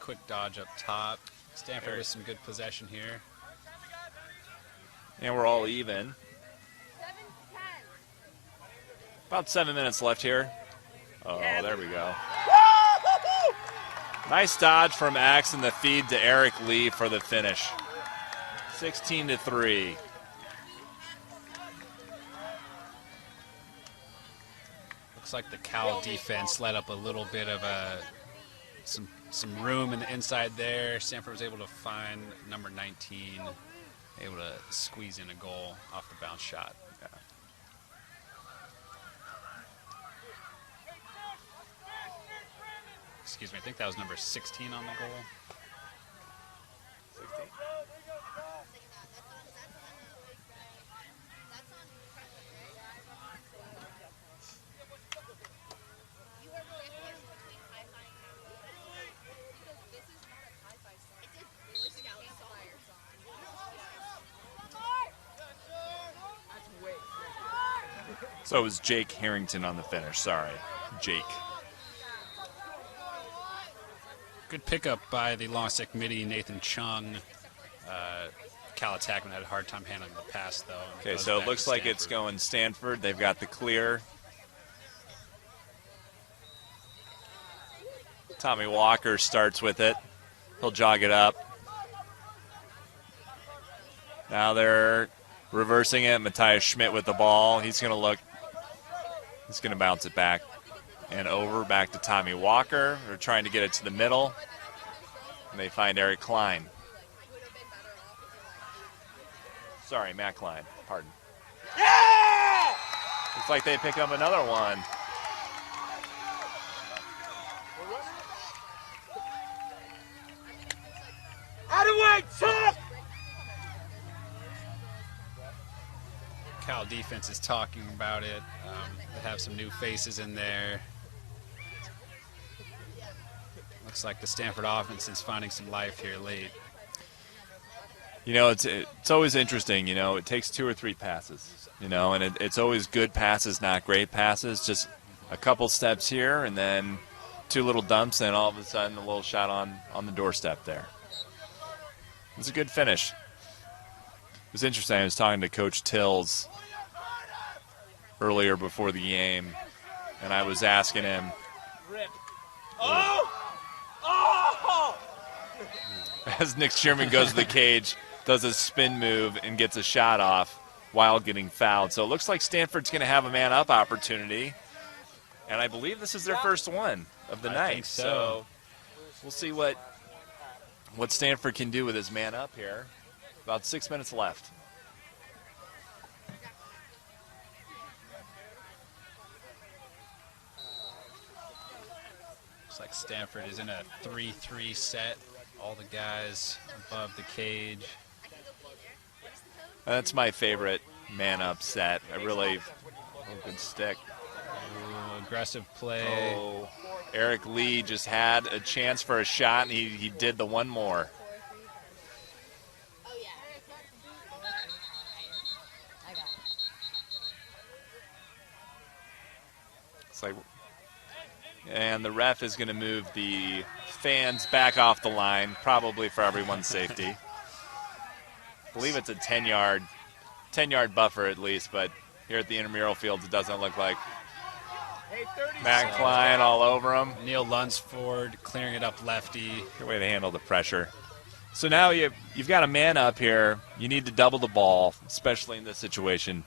Quick dodge up top. Stanford with some good possession here. And we're all even. About 7 minutes left here. Oh, there we go. Nice dodge from Axe and the feed to Eric Lee for the finish. 16-3. Looks like the Cal defense let up a little bit of some room in the inside there. Stanford was able to find number 19, able to squeeze in a goal off the bounce shot. Yeah. Excuse me, I think that was number 16 on the goal. 16. So it was Jake Harrington on the finish. Sorry, Jake. Good pickup by the long stick midi, Nathan Chung. Cal attackman had a hard time handling the pass, though. Okay, so it looks like it's going Stanford. They've got the clear. Tommy Walker starts with it. He'll jog it up. Now they're reversing it. Matthias Schmidt with the ball. He's going to look. He's going to bounce it back and over, back to Tommy Walker. They're trying to get it to the middle. And they find Eric Klein. Sorry, Matt Klein. Pardon. Yeah! Looks like they pick up another one. Out of way, Chuck! Cal defense is talking about it. They have some new faces in there. Looks like the Stanford offense is finding some life here late. You know, it's always interesting. You know, it takes 2 or 3 passes. You know, and it's always good passes, not great passes. Just a couple steps here, and then 2 little dumps, and all of a sudden a little shot on the doorstep there. It's a good finish. It was interesting. I was talking to Coach Tills earlier before the game, and I was asking him. Rip. Oh! Oh! As Nick Sherman goes to the cage, does a spin move and gets a shot off while getting fouled. So it looks like Stanford's going to have a man-up opportunity, and I believe this is their first one of the night. Think so. We'll see what Stanford can do with his man-up here. About 6 minutes left. Looks like Stanford is in a 3-3 set. All the guys above the cage. That's my favorite man-up set. Good stick. Ooh, aggressive play. Oh, Eric Lee just had a chance for a shot, and he did the one more. It's like, and the ref is going to move the fans back off the line, probably for everyone's safety. I believe it's a 10-yard buffer at least, but here at the intramural fields, it doesn't look like. Matt Klein all over him. Neil Lunsford clearing it up lefty. Good way to handle the pressure. So now you've got a man up here. You need to double the ball, especially in this situation.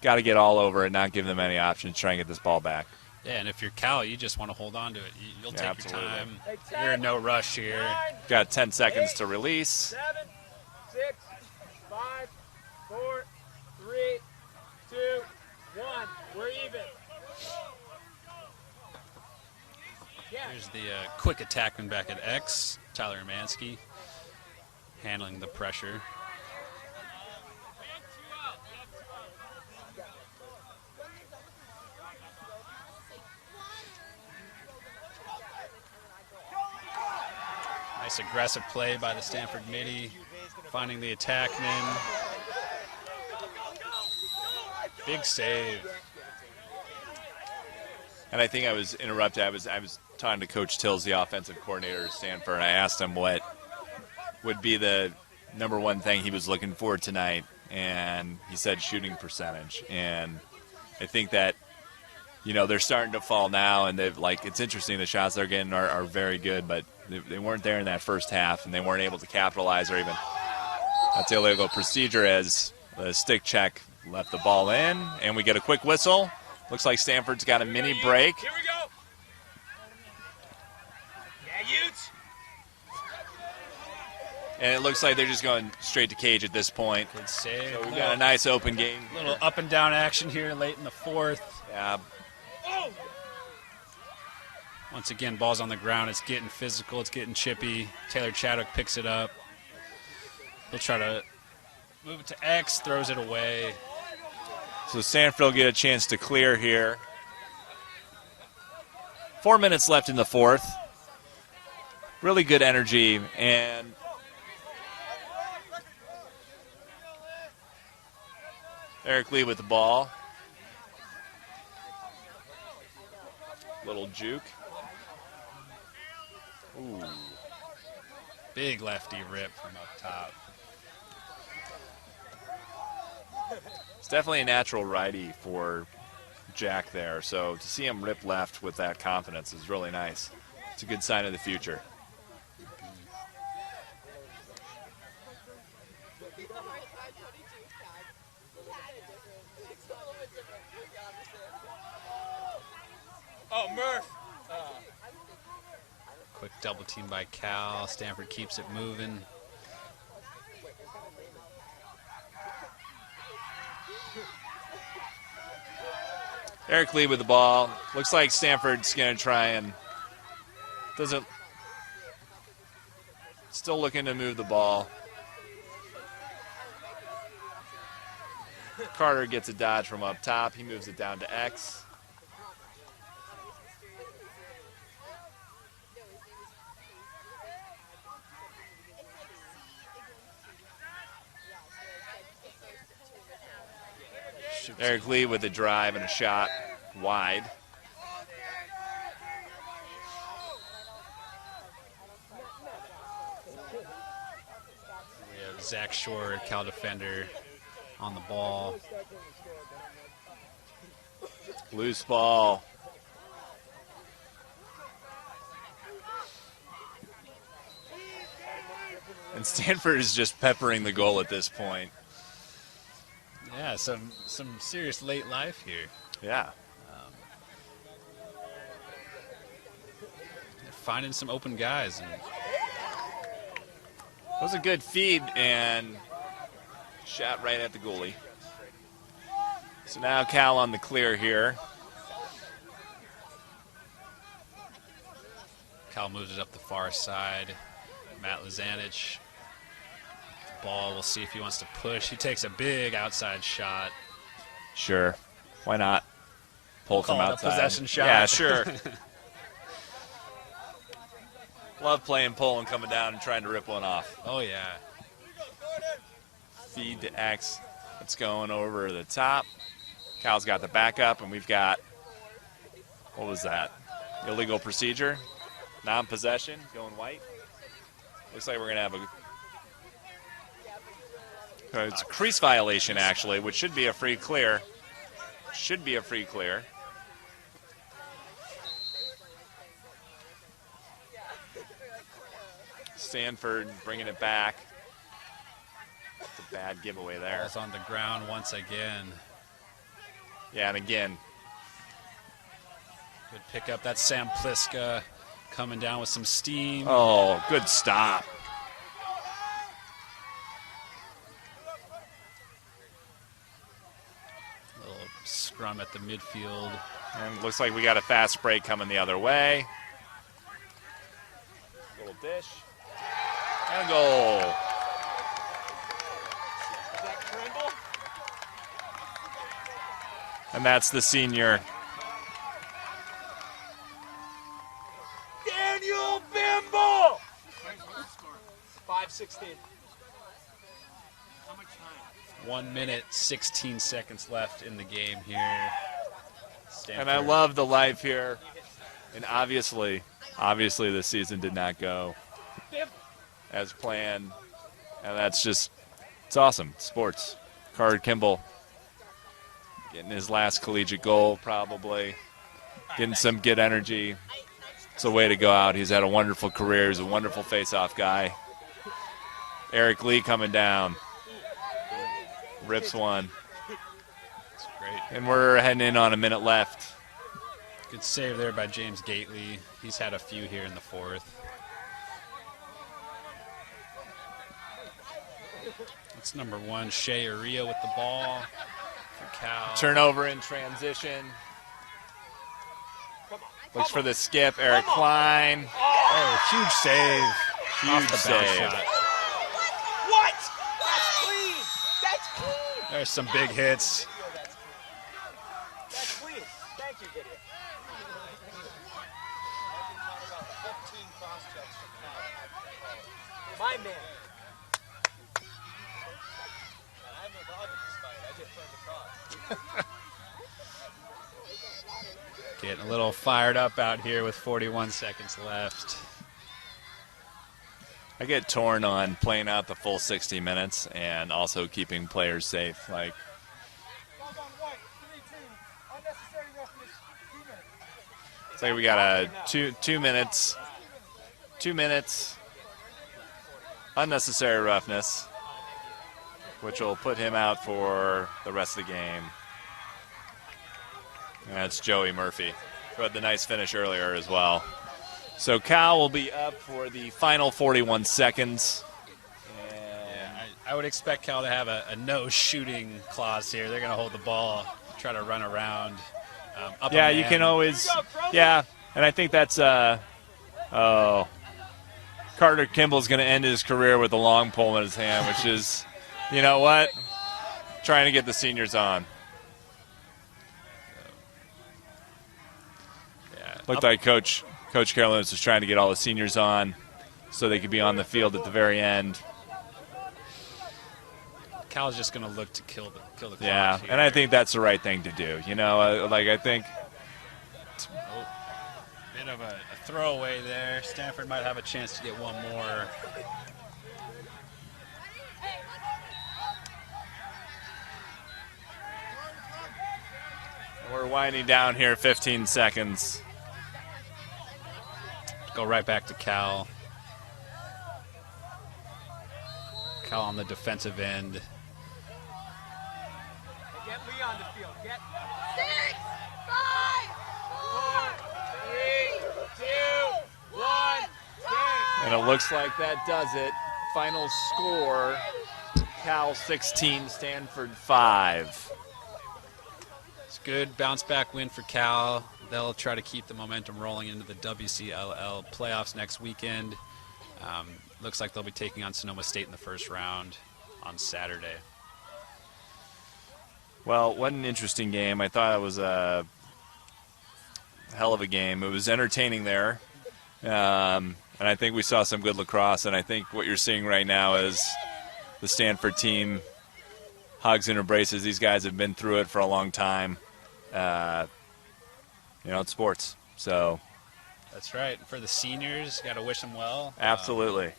Got to get all over it, not give them any options, try and get this ball back. Yeah, and if you're Cal, you just want to hold on to it. You'll take absolutely. your time. You're in no rush here. Got 10 seconds to release. 7, 6, 5, 4, 3, 2, 1. We're even. Here's the quick attackman back at X, Tyler Mansky, handling the pressure. Nice aggressive play by the Stanford midi, finding the attackman. Big save. And I think I was interrupted. I was talking to Coach Tills, the offensive coordinator at Stanford, and I asked him what would be the number one thing he was looking for tonight, and he said shooting percentage. And I think that, you know, they're starting to fall now, and it's interesting, the shots they're getting are very good, but they weren't there in that first half, and they weren't able to capitalize or even. That's illegal procedure as the stick check left the ball in, and we get a quick whistle. Looks like Stanford's got a mini break. Here we go. Yeah, Utes. And it looks like they're just going straight to cage at this point. Good save. So we've got a nice open game. Little up and down action here late in the fourth. Yeah. Once again, ball's on the ground. It's getting physical. It's getting chippy. Taylor Chadwick picks it up. He'll try to move it to X, throws it away. So Stanford will get a chance to clear here. 4 minutes left in the fourth. Really good energy, and Eric Lee with the ball. Little juke. Ooh. Big lefty rip from up top. It's definitely a natural righty for Jack there, so to see him rip left with that confidence is really nice. It's a good sign of the future. Oh, Murph! Quick double team by Cal. Stanford keeps it moving. Eric Lee with the ball. Looks like Stanford's going to try and still looking to move the ball. Carter gets a dodge from up top. He moves it down to X. Eric Lee with a drive and a shot wide. We have Zach Shore, Cal defender, on the ball. Loose ball. And Stanford is just peppering the goal at this point. Yeah, some serious late life here. Yeah. They're finding some open guys. And it was a good feed and shot right at the goalie. So now Cal on the clear here. Cal moves it up the far side. Matt Lazanich. Ball, we'll see if he wants to push. He takes a big outside shot. Sure. Why not? Pull from outside. A possession shot. Yeah, sure. Love playing pull and coming down and trying to rip one off. Oh, yeah. Feed to X. It's going over the top. Cal's got the backup, and we've got, what was that? Illegal procedure? Non-possession, going white. Looks like we're going to have it's a crease violation, actually, which should be a free clear. Should be a free clear. Stanford bringing it back. It's a bad giveaway there. Ball's on the ground once again. Yeah, and again. Good pickup. That's Sam Pliska coming down with some steam. Oh, good stop. Scrum at the midfield. And looks like we got a fast break coming the other way. Little dish. And a goal. Is that Trimble? And that's the senior. Daniel Bimble! 5:16. 1 minute, 16 seconds left in the game here. Stanford. And I love the life here. And obviously the season did not go as planned. And that's just, it's awesome. Sports. Carter Kimball getting his last collegiate goal, probably. Getting some good energy. It's a way to go out. He's had a wonderful career. He's a wonderful face-off guy. Eric Lee coming down. Rips one. That's great. And we're heading in on a minute left. Good save there by James Gately. He's had a few here in the fourth. That's number 1, Shea Uria with the ball for Cal. Turnover in transition. Looks for the skip, Eric Klein. Oh, huge save. Huge save. Shot. What? That's clean. That's clean. There's some big hits. That's clean. Thank you, Gideon. My man. I have no dog in this fight. I just played lacrosse. Getting a little fired up out here with 41 seconds left. I get torn on playing out the full 60 minutes and also keeping players safe. Like, it's like we got a 2 minutes, 2 minutes, unnecessary roughness, which will put him out for the rest of the game. And that's Joey Murphy, who had the nice finish earlier as well. So Cal will be up for the final 41 seconds. I would expect Cal to have a no shooting clause here. They're going to hold the ball, try to run around. Up Yeah, you can always, yeah, and I think that's, Carter Kimball's going to end his career with a long pole in his hand, which is, you know what, trying to get the seniors on. Looked like Coach Carolins was trying to get all the seniors on so they could be on the field at the very end. Cal's just going to look to kill the clock. Yeah, here. and I think that's the right thing to do. You know, like I think. Bit of a throwaway there. Stanford might have a chance to get one more. We're winding down here, 15 seconds. Go right back to Cal. Cal on the defensive end. Get Lee on the field. Get 6, 5, 4, 3, 2, 1. And it looks like that does it. Final score, Cal 16, Stanford 5. It's a good bounce back win for Cal. They'll try to keep the momentum rolling into the WCLL playoffs next weekend. Looks like they'll be taking on Sonoma State in the first round on Saturday. Well, what an interesting game. I thought it was a hell of a game. It was entertaining there. And I think we saw some good lacrosse. And I think what you're seeing right now is the Stanford team hugs and embraces. These guys have been through it for a long time. You know, it's sports. So That's right. For the seniors, got to wish them well. Absolutely.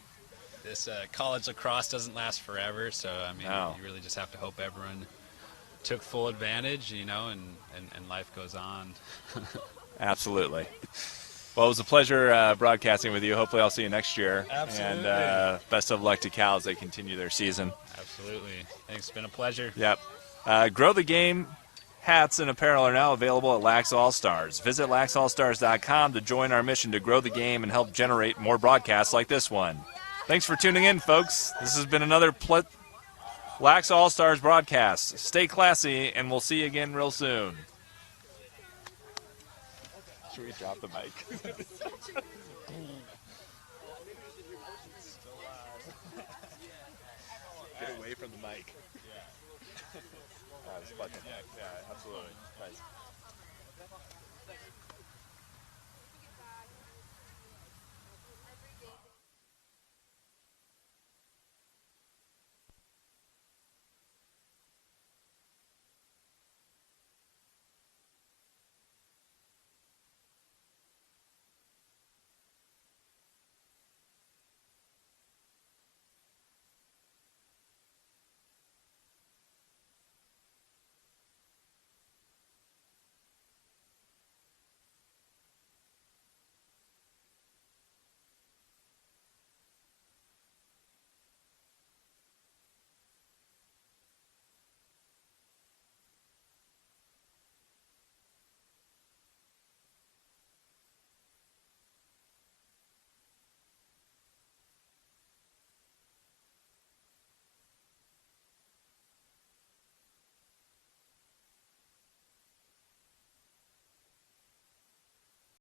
This college lacrosse doesn't last forever, so I mean, you really just have to hope everyone took full advantage, you know, and life goes on. Absolutely. Well, it was a pleasure broadcasting with you. Hopefully I'll see you next year. Absolutely. And best of luck to Cal as they continue their season. Absolutely. Thanks. It's been a pleasure. Yep. Grow the Game hats and apparel are now available at LaxAllStars. Visit LaxAllStars.com to join our mission to grow the game and help generate more broadcasts like this one. Thanks for tuning in, folks. This has been another Lax All-Stars broadcast. Stay classy, and we'll see you again real soon. Should we drop the mic? Get away from the mic. Yeah. That was fucking, yeah, absolutely. Nice.